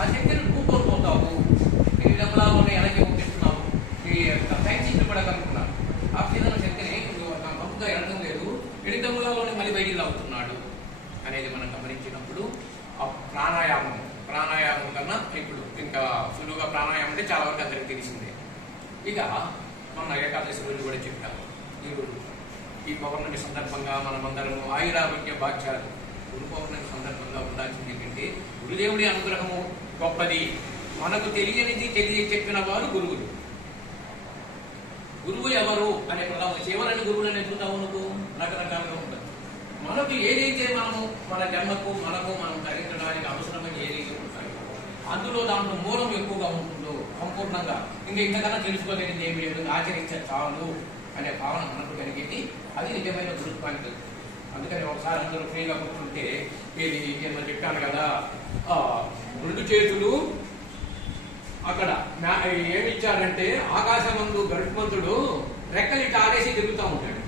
ఆ శక్తిని నువ్వు కోల్పోతావు. నీ డబ్బులాలోనే ఎలాగే పంపిస్తున్నావు, నీ సైన్స్ కూడా కనుక్కున్నాను. ఆక్సిజన్ శక్తిని పంపుగా ఎడటం లేదు, ఎడితములలోనే మళ్ళీ బయటికి లాగుతున్నాడు అనేది మనం గమనించినప్పుడు ఆ ప్రాణాయామం కన్నా ఇప్పుడు ఇంకా సులువుగా ప్రాణాయామం అంటే చాలా వరకు అందరికీ తెలిసిందే. ఇక మొన్న ఏకాదశి రోజు కూడా చెప్తాను. ఈరోజు ఈ పౌర్ణమి సందర్భంగా మనమందరము ఆయురారోగ్య భాగ్యాలు గురు పౌర్ణమి సందర్భంగా ఉండాల్సింది ఏంటంటే గురుదేవుడి అనుగ్రహము గొప్పది. మనకు తెలియనిది చెప్పిన వారు గురువులు. గురువు ఎవరు అనే ప్రధాన చివరని గురువులు అని ఎదుగుతావు నువ్వు రకరకాలుగా ఉంటుంది. మనకు ఏదైతే మన జన్మకు మనం ధరించడానికి అవసరమని ఏదైతే ఉంటాయో అందులో దాంట్లో మూలం ఎక్కువగా ఉంటుందో సంపూర్ణంగా ఇంతకన్నా తెలుసుకోలేనిది ఏమి లేదు, ఆచరించే చాలు అనే భావన మనకు కలిగేది. అది నిజమైన గురుత్వానికి. అందుకని ఒకసారి అందరూ ఫ్రీగా కూర్చుంటే ఇది నేను చెప్పాను కదా, 2 చేతులు అక్కడ ఏమిచ్చారంటే ఆకాశమందు గరుత్మంతుడు రెక్కలు ఇట్లా ఆరేసి తిరుగుతూ ఉంటాడు.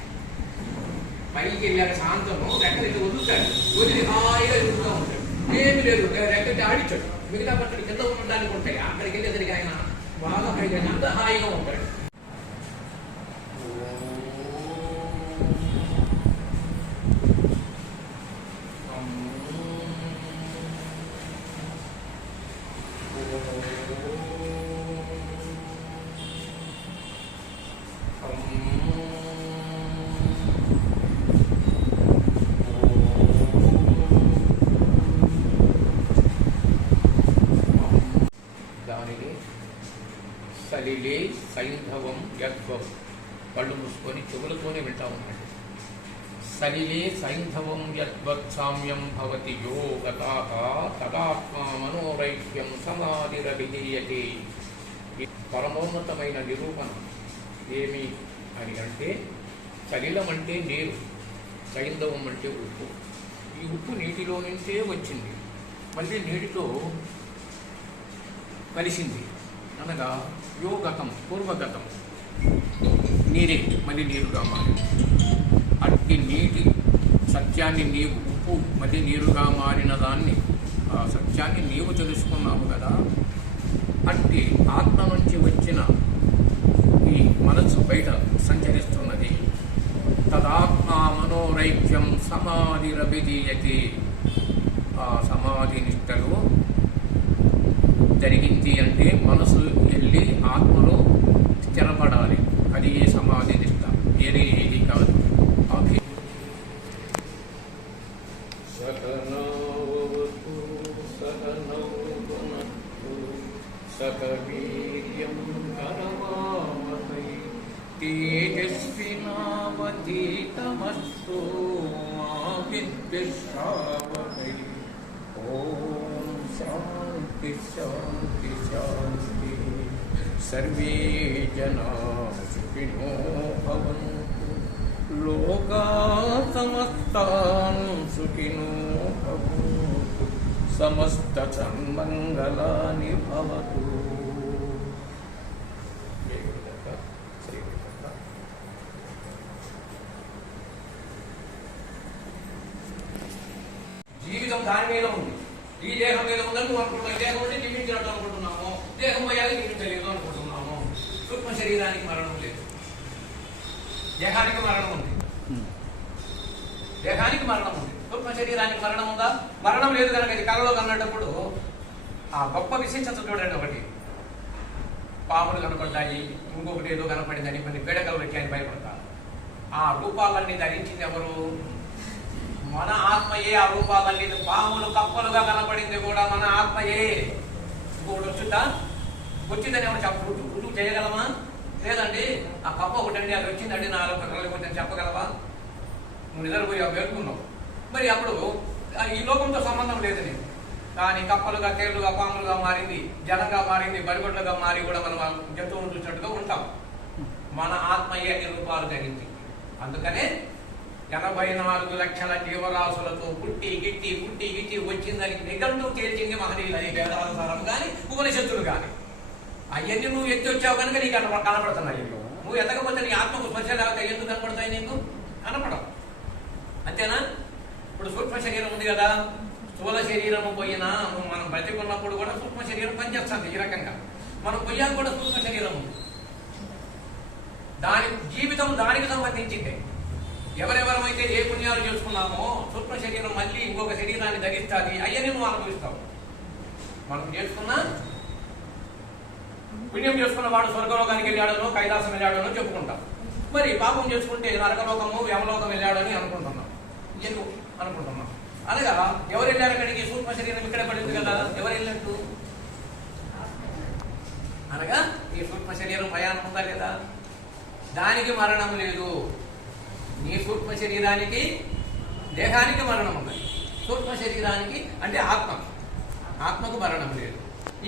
పైకి వెళ్ళాక శాంతము రెక్కలు ఇట్లా వదులుతాడు, వదిలి హాయిగా తిరుగుతూ ఉంటాడు. ఏమి లేదు, రెక్కలు ఆడించాడు. మిగతా పట్టడు కింద ఉండడానికి ఉంటాయి. అక్కడికి వెళ్ళేసరికి ఆయన బాగా పైగా అంత హాయిగా ఉంటాడు. దానిని సలిలే సైంధవం యద్వం, కళ్ళు మూసుకొని చెవులతోనే వింటా ఉన్నాడు. సలిలే సైంధవం యద్వత్ సామ్యం భవతి యోగతాః తదాత్మా మనోరైక్యం సమాధిరవిధీయతే. పరమోన్నతమైన నిరూపణ ఏమి అని అంటే, సలిలం అంటే నీరు, సైంధవం అంటే ఉప్పు. ఈ ఉప్పు నీటిలో నుంచే వచ్చింది, మళ్ళీ నీటితో కలిసింది. అనగా యోగతం పూర్వగతం నీరే మళ్ళీ నీరుగా మారింది. అట్టి నీటి సత్యాన్ని నీవు, ఉప్పు మళ్ళీ నీరుగా మారిన దాన్ని, ఆ సత్యాన్ని నీవు తెలుసుకున్నావు కదా. అట్టి ఆత్మ నుంచి వచ్చిన ఈ మనస్సు బయట సంచరిస్తున్నది. తదాత్మ మనోరైక్యం సమాధిరవిధీయతే. ఆ సమాధి నిష్టలో జరిగింది అంటే మనసు వెళ్ళి ఆత్మలో స్థిరపడాలి. అది ఏ సమాధి నిష్ట, వేరే ఏది కాదు. ఓకే. తేజస్వినావధీతమస్తు మా విద్విషావహై. ఓం శాంతి శాంతి శాంతి. సర్వే జనా సుఖినో భవంతు. లోకా సమస్తాన్ సుఖినో భవంతు. సమస్త సన్మంగళాని భవతు. జీవితం దాని మీద ఉంది, ఈ దేహం మీద ఉందని నువ్వు అనుకుంటున్నావు. దేహం ఉంటే జీవించినట్టు అనుకుంటున్నాము, దేహం పోయాక జీవించలేదు అనుకుంటున్నాము. సూక్ష్మ శరీరానికి మరణం లేదు, దేహానికి మరణం ఉంది. దేహానికి మరణం ఉంది, సూక్ష్మ శరీరానికి మరణం ఉందా? మరణం లేదు కనుక ఇది కళలో కన్నప్పుడు ఆ గొప్ప విశేషత చూడండి. ఒకటి పాములు కనపడ్డాయి, ఇంకొకటి ఏదో కనపడిందని కొన్ని పీడకలు వచ్చాయని భయపడతారు. ఆ రూపాలన్నీ ధరించింది ఎవరు? మన ఆత్మయే. ఆ రూపాలన్నీ పాములు కప్పలుగా కనపడింది కూడా మన ఆత్మయే. ఇంకొకటి వచ్చిందని ఏమన్నా రుజువు చేయగలమా? లేదండి ఆ కప్ప ఒకటండి, అది వచ్చిందండి, 4 కళ్ళు కొంచెం చెప్పగలవా? నువ్వు నిద్రపోయావు, వేడుకున్నావు. మరి అప్పుడు ఈ లోకంతో సంబంధం లేదు నీకు. కానీ కప్పలుగా, తేళ్లుగా, పాములుగా మారింది, జనంగా మారింది, బరిగొడ్లుగా మారి కూడా మనం జంతువును చూసినట్టుగా ఉంటాం. మన ఆత్మయే అన్ని రూపాలు ధరించి. అందుకనే 84 లక్షల జీవరాశులతో పుట్టి గిట్టి వచ్చిందని నిఘంటువు తేల్చింది మహనీయులని వేదాసారం కానీ ఉపనిషత్తులు కానీ. అవన్నీ నువ్వు ఎత్తి వచ్చావు కనుక నీకు కనపడుతున్నాయి. నువ్వు ఎత్తకపోతే నీ ఆత్మకు స్పర్శ లేకపోతే ఎందుకు కనపడతాయి? నీకు కనపడవు. అంతేనా? ఇప్పుడు సూక్ష్మ శరీరం ఉంది కదా, స్థూల శరీరము పోయినా మనం బ్రతికున్నప్పుడు కూడా సూక్ష్మ శరీరం పనిచేస్తుంది. ఈ రకంగా మనం పోయాక కూడా సూక్ష్మ శరీరం ఉంది. దాని జీవితం దానికి సంబంధించింది. ఎవరెవరమైతే ఏ పుణ్యాలు చేసుకున్నామో సూక్ష్మ శరీరం మళ్ళీ ఇంకొక శరీరాన్ని ధరిస్తుంది. అయ్యని నువ్వు అనుభవిస్తావు. మనం చేసుకున్న పుణ్యం చేసుకున్న వాడు స్వర్గలోకానికి వెళ్ళాడనో కైలాసం వెళ్ళాడనో చెప్పుకుంటాం. మరి పాపం చేసుకుంటే నరకలోకము యమలోకం వెళ్ళాడని అనుకుంటున్నాం. ఎందుకు అనుకుంటున్నాం? అనగా ఎవరు వెళ్ళారు అక్కడికి? సూక్ష్మ శరీరం ఇక్కడే పడింది కదా. ఎవరు వెళ్ళినట్టు? అనగా ఈ సూక్ష్మ శరీరం ప్రయాణం ఉందా లేదా? దానికి మరణం లేదు. నీ సూక్ష్మ శరీరానికి దేహానికి మరణం ఉంది. సూక్ష్మ శరీరానికి అంటే ఆత్మకు మరణం లేదు.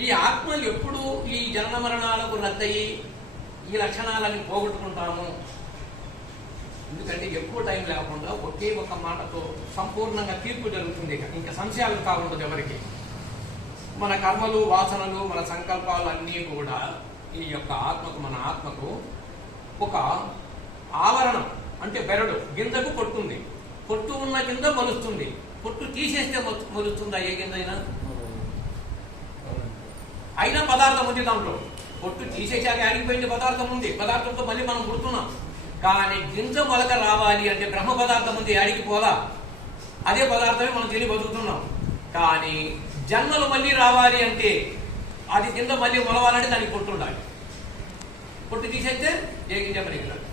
ఈ ఆత్మ ఎప్పుడు ఈ జన్మ మరణాలకు రద్దయి ఈ లక్షణాలన్నీ పోగొట్టుకుంటాము. ఎందుకంటే ఎక్కువ టైం లేకుండా ఒకే ఒక మాటతో సంపూర్ణంగా తీర్పు జరుగుతుంది. ఇంకా సంశయాలు కావుండదు ఎవరికి. మన కర్మలు, వాసనలు, మన సంకల్పాలు అన్నీ కూడా ఈ యొక్క మన ఆత్మకు ఒక ఆవరణం అంటే బెరడు. గింజకు పొట్టుంది. పొట్టు ఉన్న గింజ మొలుస్తుంది. పొట్టు తీసేస్తే మొలుస్తుందా ఏ గింజ అయినా పదార్థం ఉంది దాంట్లో. పొట్టు తీసేసాక ఆగిపోయింది పదార్థం ఉంది. పదార్థంతో మళ్ళీ మనం పుడుతున్నాం. కానీ గింజ మొలక రావాలి అంటే బ్రహ్మ పదార్థం ఉంది, ఆడికి పోదా. అదే పదార్థమే మనం తిని బతుకుతున్నాం. కానీ జన్మలు మళ్ళీ రావాలి అంటే అది గింజ మళ్ళీ మొలవాలంటే దానికి పొట్టు ఉండాలి. పొట్టు తీసేస్తే ఏ గింజ పనికిరాదు.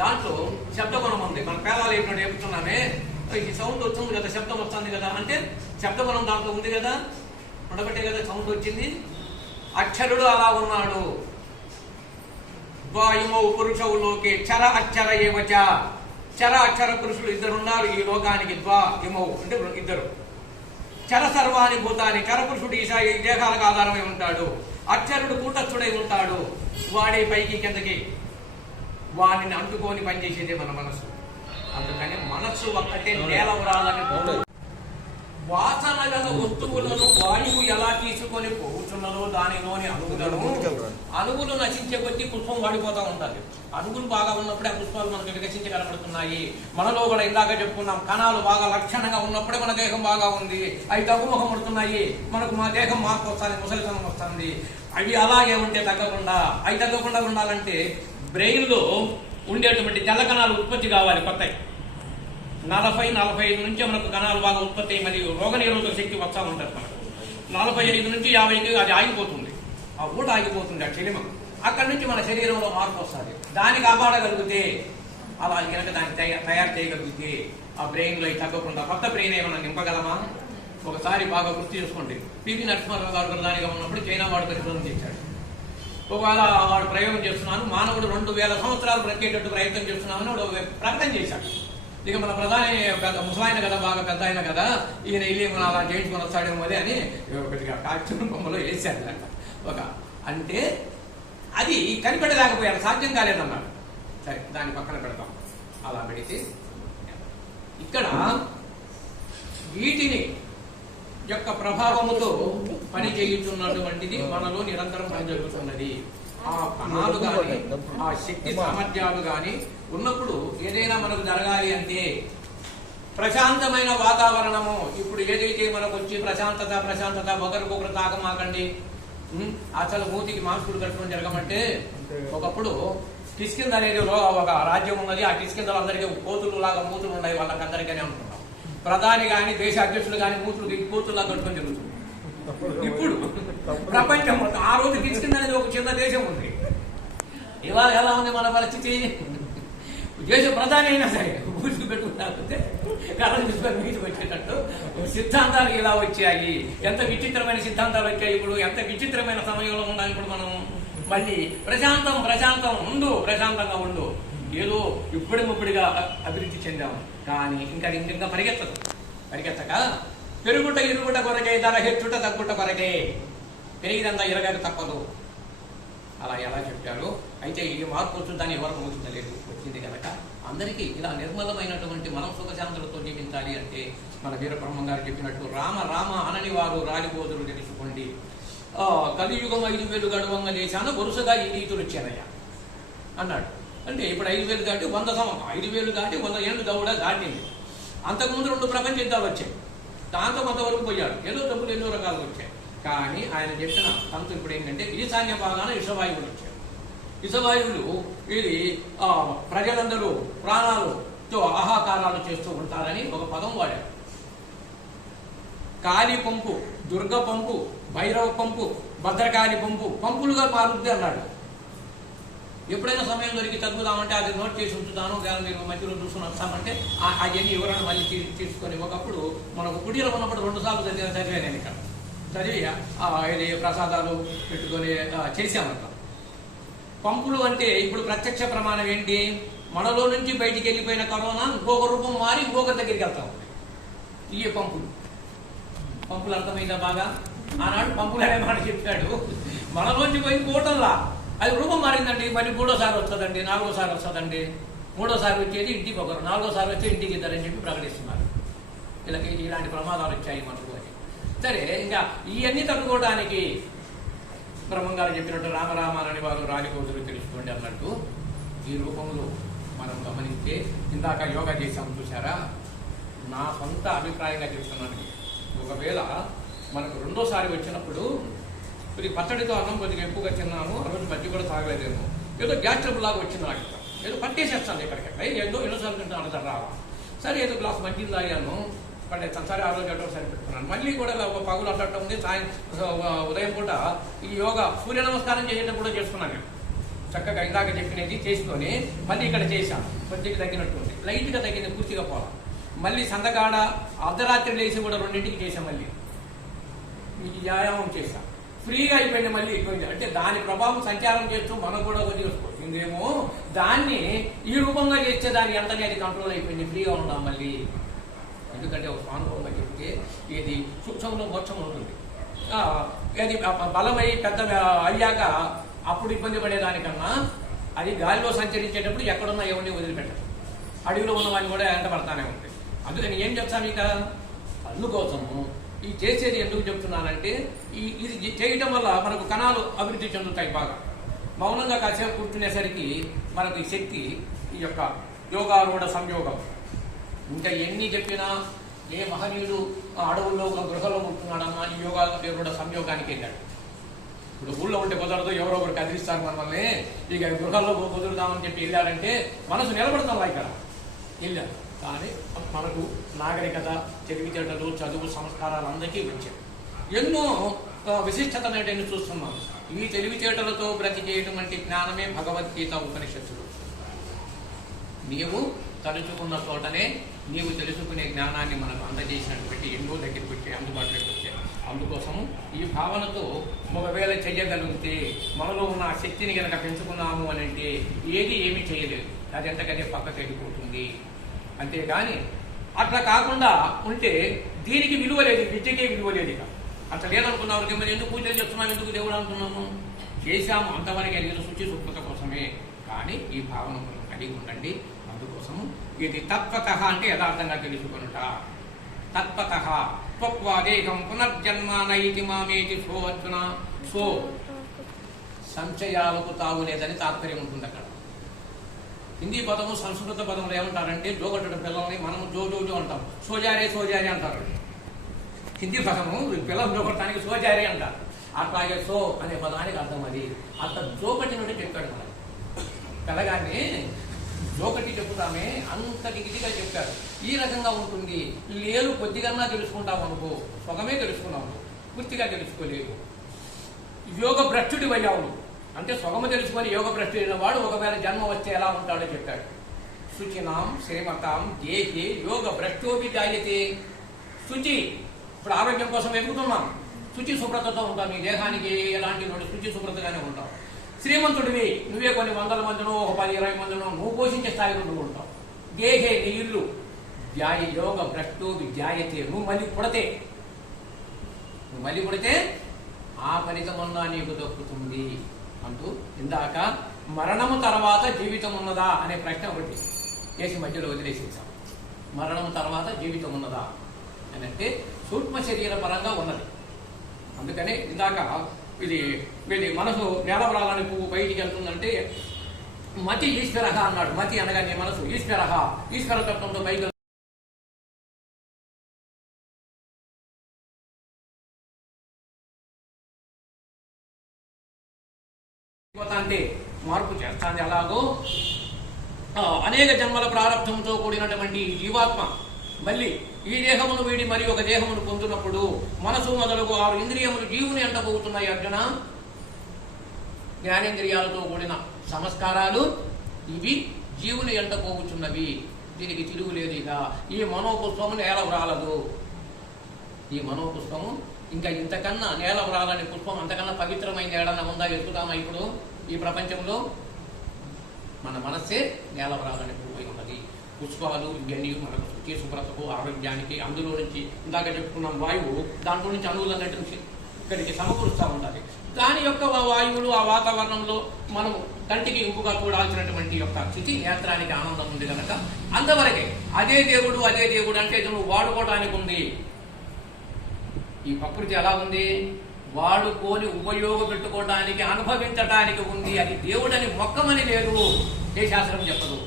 దాంట్లో శబ్దగుణం ఉంది. మన పేదాలు ఎప్పుడు చెప్తున్నామే, ఈ సౌండ్ వస్తుంది కదా, శబ్దం వస్తుంది కదా అంటే శబ్దగుణం దాంట్లో ఉంది కదా, ఉండబట్టే కదా సౌండ్ వచ్చింది. అక్షరుడు అలా ఉన్నాడు. ద్వాయమౌ పురుషవులోకి చర అక్షర ఏవచ. చర అక్షర పురుషులు ఇద్దరున్నారు ఈ లోకానికి. ద్వాయమౌ అంటే ఇద్దరు. చర సర్వాణి భూతాన్ని. చరపురుషుడు ఈ దేహాలకు ఆధారమై ఉంటాడు. అక్షరుడు కూటస్థుడై ఉంటాడు. వాడే పైకి కిందకి వాడిని అంటుకొని పనిచేసేదే మన మనసు. అందుకని మనస్సు ఒక్కటే నేలవరాలని. వాసన గల వస్తువులను వాయువు ఎలా తీసుకొని పోతున్నదో దానిలోని అణువులు నశించే కొద్దీ పుష్పం వాడిపోతూ ఉంటుంది. అణువులు బాగా ఉన్నప్పుడే ఆ పుష్పాలు మనకు వికసించి కనపడుతున్నాయి. మనలో కూడా ఇందాక చెప్పుకున్నాం, కణాలు బాగా లక్షణంగా ఉన్నప్పుడే మన దేహం బాగా ఉంది. అవి తగ్గుముఖం పడుతున్నాయి, మనకు మా దేహం మార్పు వస్తుంది, ముసలితనం వస్తుంది. అవి అలాగే ఉంటే తగ్గకుండా, అవి తగ్గకుండా ఉండాలంటే బ్రెయిన్ లో ఉండేటువంటి తెల్ల కణాలు ఉత్పత్తి కావాలి. కొత్తవి 40-45 నుంచి మనకు కణాలు బాగా ఉత్పత్తి అయ్యి మరియు రోగనిరోధక శక్తి వస్తూ ఉంటుంది. మనకు 45 నుంచి 50కి అది ఆగిపోతుంది. ఆ ఊట ఆగిపోతుంది, ఆ చెలిమ. అక్కడి నుంచి మన శరీరంలో మార్పు వస్తుంది. దాన్ని కాపాడగలిగితే, అలా కనుక దాన్ని తయారు చేయగలిగితే ఆ బ్రెయిన్లో తగ్గకుండా కొత్త బ్రెయిన్ ఏమన్నా నింపగలమా? ఒకసారి బాగా గుర్తు చేసుకోండి. పివి నరసింహారావు గారు ప్రధానిగా ఉన్నప్పుడు చైనా వాడు పరిశోధన చేశాడు. ఒకవేళ వాడు ప్రయోగం చేస్తున్నాను, మానవుడు 2000 సంవత్సరాలు బ్రతికేటట్టు ప్రయత్నం చేస్తున్నామని వాడు ప్రకటన చేశాడు. ఇక మన ప్రధాని పెద్ద ముసలాయన కదా, బాగా పెద్ద ఆయన కదా, ఈయన ఇల్లు మనం అలా చేయించుకొని వస్తాడేమో అని కొద్దిగా కార్టూన్ బొమ్మలో వేశాడు. అంటే అది కనిపెట్టలేకపోయారు, సాధ్యం కాలేదన్నాడు. సరే, దాన్ని పక్కన పెడతాం. అలా పెడితే ఇక్కడ వీటిని యొక్క ప్రభావముతో పని చేయుతున్నటువంటిది మనలో నిరంతరం పనిజరుగుతున్నది. ఆ కణాలు గాని, ఆ శక్తి సామర్థ్యాలు గాని ఉన్నప్పుడు ఏదైనా మనకు జరగాలి అంటే ప్రశాంతమైన వాతావరణము. ఇప్పుడు ఏదైతే మనకు వచ్చి ప్రశాంతత ఒకరికొకరు తాగమాకండి, అసలు మూతికి మాస్కులు కట్టుకొని జరగమంటే, ఒకప్పుడు కిష్కింద అనేది ఒక రాజ్యం ఉన్నది. ఆ కిష్కిందలో అందరికీ కోతులు లాగా మూతులు ఉన్నాయి, వాళ్ళకందరికీ అనుకుంటాం. ప్రధాని గాని, దేశ అధ్యక్షులు గాని మూతులు కోతుల్లా కట్టుకొని జరుగుతుంది. ఇప్పుడు ప్రపంచం మొత్తం, ఆ రోజు కిష్కింద అనేది ఒక చిన్న దేశం ఉంది. ఇవాళ ఎలా ఉంది మన పరిస్థితి? దేశ ప్రధాని అయినా సరే ఊసులు పెట్టుకుంటే కళలు తీసుకొని మీదకి వచ్చేటట్టు సిద్ధాంతాలు ఇలా వచ్చాయి. ఎంత విచిత్రమైన సిద్ధాంతాలు వచ్చాయి. ఇప్పుడు ఎంత విచిత్రమైన సమయంలో ఉండాలి. ఇప్పుడు మనం మళ్ళీ ప్రశాంతంగా ఉండు. ఏదో ఇప్పుడిగా అభివృద్ధి చెందాము, కానీ ఇంకా పరిగెత్తక పెరుగుట కొరకే, ధర హెచ్చుట తగ్గుట కొరకే, పెరిగిదంతా ఇరగక తప్పదు. అలా ఎలా చెప్పారు? అయితే ఈ మార్పు వచ్చిందని ఎవరికి వచ్చిందలేదు, వచ్చింది కనుక అందరికీ ఇలా నిర్మలమైనటువంటి మనం సుఖశాంతులతో జీవించాలి అంటే మన వీరబ్రహ్మం గారు చెప్పినట్టు రామ అనని వారు రాలిపోదులు తెలుసుకోండి. కలియుగం 5000 గడువంగా దేశాన వరుసగా ఈ నీతులు వచ్చానయ్యా అన్నాడు. అంటే ఇప్పుడు 5000 దాటి 100 సంవత్సరం, 5000 దాటి 100 ఏళ్ళు కూడా దాటింది. అంతకుముందు 2 ప్రపంచ యుద్ధాలు వచ్చాయి. దాంతో కొంతవరకు పోయాడు, ఏదో డబ్బులు ఎన్నో రకాలు వచ్చాయి. కానీ ఆయన చెప్పిన తంతు ఇప్పుడు ఏంటంటే ఈశాన్య భాగాన విషవాయువులు వచ్చాయి. విషవాయువులు ఇది ప్రజలందరూ ప్రాణాలతో ఆహాకారాలు చేస్తూ ఉంటారని ఒక పదం వాడారు. కాళీ పంపు, దుర్గ పంపు, భైరవ పంపు, భద్రకాళి పంపు పంపులుగా మారుద్ది అన్నాడు. ఎప్పుడైనా సమయం దొరికి తగ్గుదామంటే అది నోట్ చేసి ఉంచుతాను, కానీ మీరు మధ్యలో చూసుకుని వస్తామంటే అవన్నీ వివరణ మళ్ళీ తీసుకొని ఒకప్పుడు మనకు కుటీలో ఉన్నప్పుడు 2 సార్లు చదివాను నేను ఇక్కడ చదివి ఇది ప్రసాదాలు పెట్టుకొని చేశామంట. పంపులు అంటే ఇప్పుడు ప్రత్యక్ష ప్రమాణం ఏంటి? మనలో నుంచి బయటికి వెళ్ళిపోయిన కరోనా ఇంకొక రూపం మారి ఇంకొకరి దగ్గరికి వెళ్తాం. ఈ పంపులు అర్థమైందా బాగా? ఆనాడు పంపులు అనే మాట చెప్పాడు. మనలోంచి పోయి కోటల్లా అది రూపం మారిందండి. మళ్ళీ 3ఓసారి వస్తుందండి, 4ఓసారి వస్తుందండి, 3ఓసారి వచ్చేది ఇంటికి ఒకరు, 4ఓసారి వచ్చి ఇంటికి ఇద్దరని చెప్పి ప్రకటిస్తున్నారు. ఇలాంటి ప్రమాదాలు వచ్చాయి మనకు అని. సరే, ఇంకా ఇవన్నీ తట్టుకోవడానికి బ్రహ్మంగారు చెప్పినట్టు రామరామాలని వారు రాజకోతులు తెలుసుకోండి అన్నట్టు ఈ రూపంలో మనం గమనిస్తే ఇందాక యోగా చేసాము చూసారా. నా సొంత అభిప్రాయంగా చెప్తున్నాను, ఒకవేళ మనకు 2ఓసారి వచ్చినప్పుడు కొద్దిగా పచ్చడితో అన్నం కొద్దిగా ఎక్కువగా తిన్నాను, ఆ రోజు మధ్య కూడా తాగలేదేమో, ఏదో గ్యాస్ ట్రబుల్ లాగా వచ్చింది నాకు, ఏదో పట్టేసేస్తాను ఎక్కడికక్కడ, ఎన్నోసార్లు తింటాను అంటారు రావా. సరే, ఏదో గ్లాస్ మంచిది తాగాను, పట్టేస్తాను. సరే, ఆ రోజు అటో సరిపెట్టుకున్నాను. మళ్ళీ కూడా పగులు అట్టడం ఉంది. ఉదయం పూట ఈ యోగా సూర్య నమస్కారం చేసేటప్పుడు కూడా చేసుకున్నాను నేను. చక్కగా ఇందాక చెప్పినది చేసుకొని మళ్ళీ ఇక్కడ చేశాను. కొద్దిగా తగ్గినట్టుంది, లైట్గా తగ్గింది, పూర్తిగా పోలా. మళ్ళీ సందగాడ అర్ధరాత్రి లేచి కూడా 2ంటికి చేశాను. మళ్ళీ మీకు వ్యాయామం చేశాను, ఫ్రీగా అయిపోయింది. మళ్ళీ అంటే దాని ప్రభావం సంచారం చేస్తూ మనం కూడా కొద్దిగా ఇందేమో దాన్ని ఈ రూపంగా చేస్తే దాని ఎంతనే అది కంట్రోల్ అయిపోయింది, ఫ్రీగా ఉన్నాం మళ్ళీ. ఎందుకంటే ఒక స్వానుభవంగా చెప్తే ఇది సూక్ష్మంలో మోక్షం ఉంటుంది. అది బలమై పెద్ద అయ్యాక అప్పుడు ఇబ్బంది పడేదానికన్నా అది గాలిలో సంచరించేటప్పుడు ఎక్కడున్నా ఎవరిని వదిలిపెట్టదు, అడవిలో ఉన్న వాడిని కూడా వెంటబడతానే ఉంటుంది. అందుకని ఏం చెప్తాను ఇక, అందుకోసము ఈ చేసేది ఎందుకు చెప్తున్నానంటే ఇది చేయటం వల్ల మనకు కణాలు అభివృద్ధి చెందుతాయి బాగా. మౌనంగా కాసేపు కూర్చునేసరికి మనకు ఈ శక్తి, ఈ యొక్క యోగారూఢ సంయోగం. ఇంకా ఎన్ని చెప్పినా ఏ మహనీయుడు అడవుల్లో ఒక గృహలో ఉంటున్నాడన్నా ఈ యోగారూఢ సంయోగానికి వెళ్ళాడు. ఇప్పుడు ఊళ్ళో ఉంటే కుదరదు, ఎవరో ఒకరు కదిలిస్తారు మనల్ని, ఇక గృహాల్లో కుదురుదామని చెప్పి వెళ్ళాడంటే మనసు నిలబడతాం ఇక్కడ వెళ్ళారు. కానీ మనకు నాగరికత, తెలివితేటలు, చదువు, సంస్కారాలు అందరికీ వచ్చాయి. ఎన్నో విశిష్టతను చూస్తున్నాం. ఈ తెలివితేటలతో బ్రతికేటువంటి జ్ఞానమే భగవద్గీత, ఉపనిషత్తులు. నీవు తలుచుకున్న చోటనే నీవు తెలుసుకునే జ్ఞానాన్ని మనకు అందజేసినటువంటి ఎన్నో దగ్గరికి వచ్చాయి, అందుబాటులోకి వచ్చాయి. అందుకోసము ఈ భావనతో ఒకవేళ చెయ్యగలిగితే, మనలో ఉన్న ఆ శక్తిని కనుక పెంచుకున్నాము అని అంటే ఏమీ చేయలేదు, అది ఎంతకనే పక్కకి వెళ్ళిపోతుంది. అంతేగాని అట్లా కాకుండా ఉంటే దీనికి విలువ లేదు, విద్యకే విలువ లేదు. ఇక అట్లా లేదనుకున్నాము, మిమ్మల్ని ఎందుకు పూజలు చేస్తున్నాము, ఎందుకు దేవుడు అనుకున్నాము, చేశాము అంతవరకే, నేను శుచి శుభ్రత కోసమే. కానీ ఈ భావన కలిగి ఉండండి. అందుకోసము ఇది తత్వతః అంటే యథార్థంగా తెలుసుకొనుట. తత్వతః త్వక్వాదేకం పునర్జన్మ నైతి మామేతి సోర్జున. సో సంశయాలకు తావులేదని తాత్పర్యం ఉంటుంది అక్కడ. హిందీ పదము, సంస్కృత పదములు ఏమంటారంటే జోగొట్టడం పిల్లల్ని మనం జో అంటాం, సోజారే అంటారు. హిందీ పదము పిల్లలు జోగొట్టడానికి సోజారే అంటారు. అట్లాగే సో అనే పదానికి అర్థం అది. అంత జోకటినుడి చెప్పాడు మనకి. పిల్లగాన్ని జోకటి చెప్పుతామే అంతటి ఇదిగా చెప్పారు. ఈ రకంగా ఉంటుంది. లేదు కొద్దిగా తెలుసుకుంటావు అనుకో, సొగమే తెలుసుకున్నావు, పూర్తిగా తెలుసుకోలేదు. యోగ భ్రష్టుడి వయ్యావుడు అంటే సొగమ తెలుసుకొని యోగ భ్రష్టుడైన వాడు ఒకవేళ జన్మ వస్తే ఎలా ఉంటాడో చెప్పాడు. శుచినాం శ్రీమతాం దేహే యోగ భ్రష్టోపి జాయతే. శుచి, ఇప్పుడు ఆరోగ్యం కోసం వెతుకుతున్నాం, శుచి శుభ్రతతో ఉంటాం. ఈ దేహానికి ఎలాంటి శుచి శుభ్రతగానే ఉంటాం. శ్రీమంతుడివి, నువ్వే కొన్ని 100 మందినో 10-20 మందినో నువ్వు పోషించే స్థాయిలో నువ్వు ఉంటావు. దేహే నీ ఇల్లు, యోగ భ్రష్టోపి జాయతే. నువ్వు మళ్ళీ పుడితే ఆ ఫలితమన్నా నీకు దక్కుతుంది అంటూ ఇందాక మరణము తర్వాత జీవితం ఉన్నదా అనే ప్రశ్న ఒకటి చేసి మధ్యలో వదిలేసేసాం. మరణము తర్వాత జీవితం ఉన్నదా అని అంటే సూక్ష్మ శరీర పరంగా ఉన్నది. అందుకని ఇందాక వీడి మనసు నేలవరాలని పువ్వు బయటికి వెళ్తుందంటే మతి ఈశ్వర అన్నాడు. మతి అనగా నీ మనసు ఈశ్వర తత్వంతో పైకి అంటే మార్పు చేస్తాంది. అలాగో అనేక జన్మల ప్రారంభంతో కూడినటువంటి జీవాత్మ మళ్ళీ ఈ దేహమును వీడి మరి ఒక దేహమును పొందినప్పుడు మనసు మొదలుగు 6 ఇంద్రియములు జీవుని అంటబోతున్నాయి. అర్జున, జ్ఞానేంద్రియాలతో కూడిన సంస్కారాలు ఇవి జీవుని ఎంటపోతున్నవి. దీనికి తిరుగులేదు. ఇక ఈ మనోపుష్పము నేల వ్రాలదు. ఈ మనోపుష్పము ఇంకా ఇంతకన్నా నేల వ్రాలని పుష్పం అంతకన్నా పవిత్రమైన ఏడన్నా ఉందా? ఎత్తుతామా ఇప్పుడు ఈ ప్రపంచంలో? మన మనస్సే నేల వ్రాలని పువ్వు ఉన్నది. పుష్పాలు ఇవన్నీ మనకు శుచి శుభ్రతకు ఆరోగ్యానికి, అందులో నుంచి ఇందాక చెప్పుకున్నాం వాయువు, దాంట్లో నుంచి అణువులన్నిటి ఇక్కడికి సమకూరుస్తూ ఉండాలి. దాని యొక్క వాయువులు ఆ వాతావరణంలో మనం కంటికి ఇంపుగా చూడాల్సినటువంటి యొక్క స్థితి నేత్రానికి ఆనందం ఉంది కనుక అంతవరకే అదే దేవుడు అంటే నువ్వు వాడుకోవడానికి ఉంది. ఈ ప్రకృతి ఎలా ఉంది? వాడుకొని ఉపయోగపెట్టుకోవడానికి, అనుభవించడానికి ఉంది. అది దేవుడని మొక్కమని లేదు, ఏ శాస్త్రం చెప్పదు.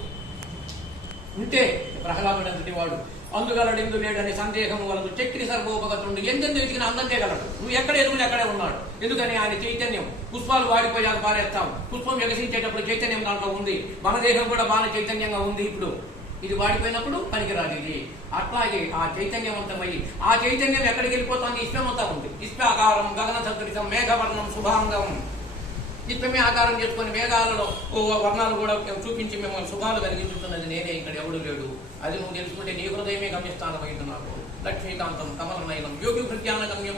ఉంటే ప్రహ్లాదుడంతటి వాడు అందుగలడిందు లేడని సందేహము వలదు చక్రి సర్వోపగతుండు ఎందెందు ఎదిగిన అందంతే గలడు. నువ్వు ఎక్కడ ఎదుగులు ఎక్కడే ఉన్నాడు. ఎందుకని ఆయన చైతన్యం. పుష్పాలు వాడిపోయాక పారేస్తాం, పుష్పం వికసించేటప్పుడు చైతన్యం దాంట్లో ఉంది. మన దేహం కూడా బాగా చైతన్యంగా ఉంది. ఇప్పుడు ఇది వాడిపోయినప్పుడు పనికిరాదు. ఇది అట్లాగే ఆ చైతన్యవంతమై ఆ చైతన్యం ఎక్కడికి వెళ్ళిపోతాను? ఇష్టమంతా ఉంది. ఇష్టాకారం గగన సదృశం మేఘవర్ణం శుభాంగం. ఇష్టమే ఆకారం చేసుకుని మేఘాలలో వర్ణాలు కూడా చూపించి మిమ్మల్ని శుభాలు కలిగించుతున్నది నేనే, ఇక్కడ ఎవడు లేడు. అది నువ్వు తెలుసుకుంటే నీ హృదయమే గమ్యస్థానమైంది. నాకు లక్ష్మీకాంతం కమలనయనం యోగి ప్రజ్ఞాన గమ్యం.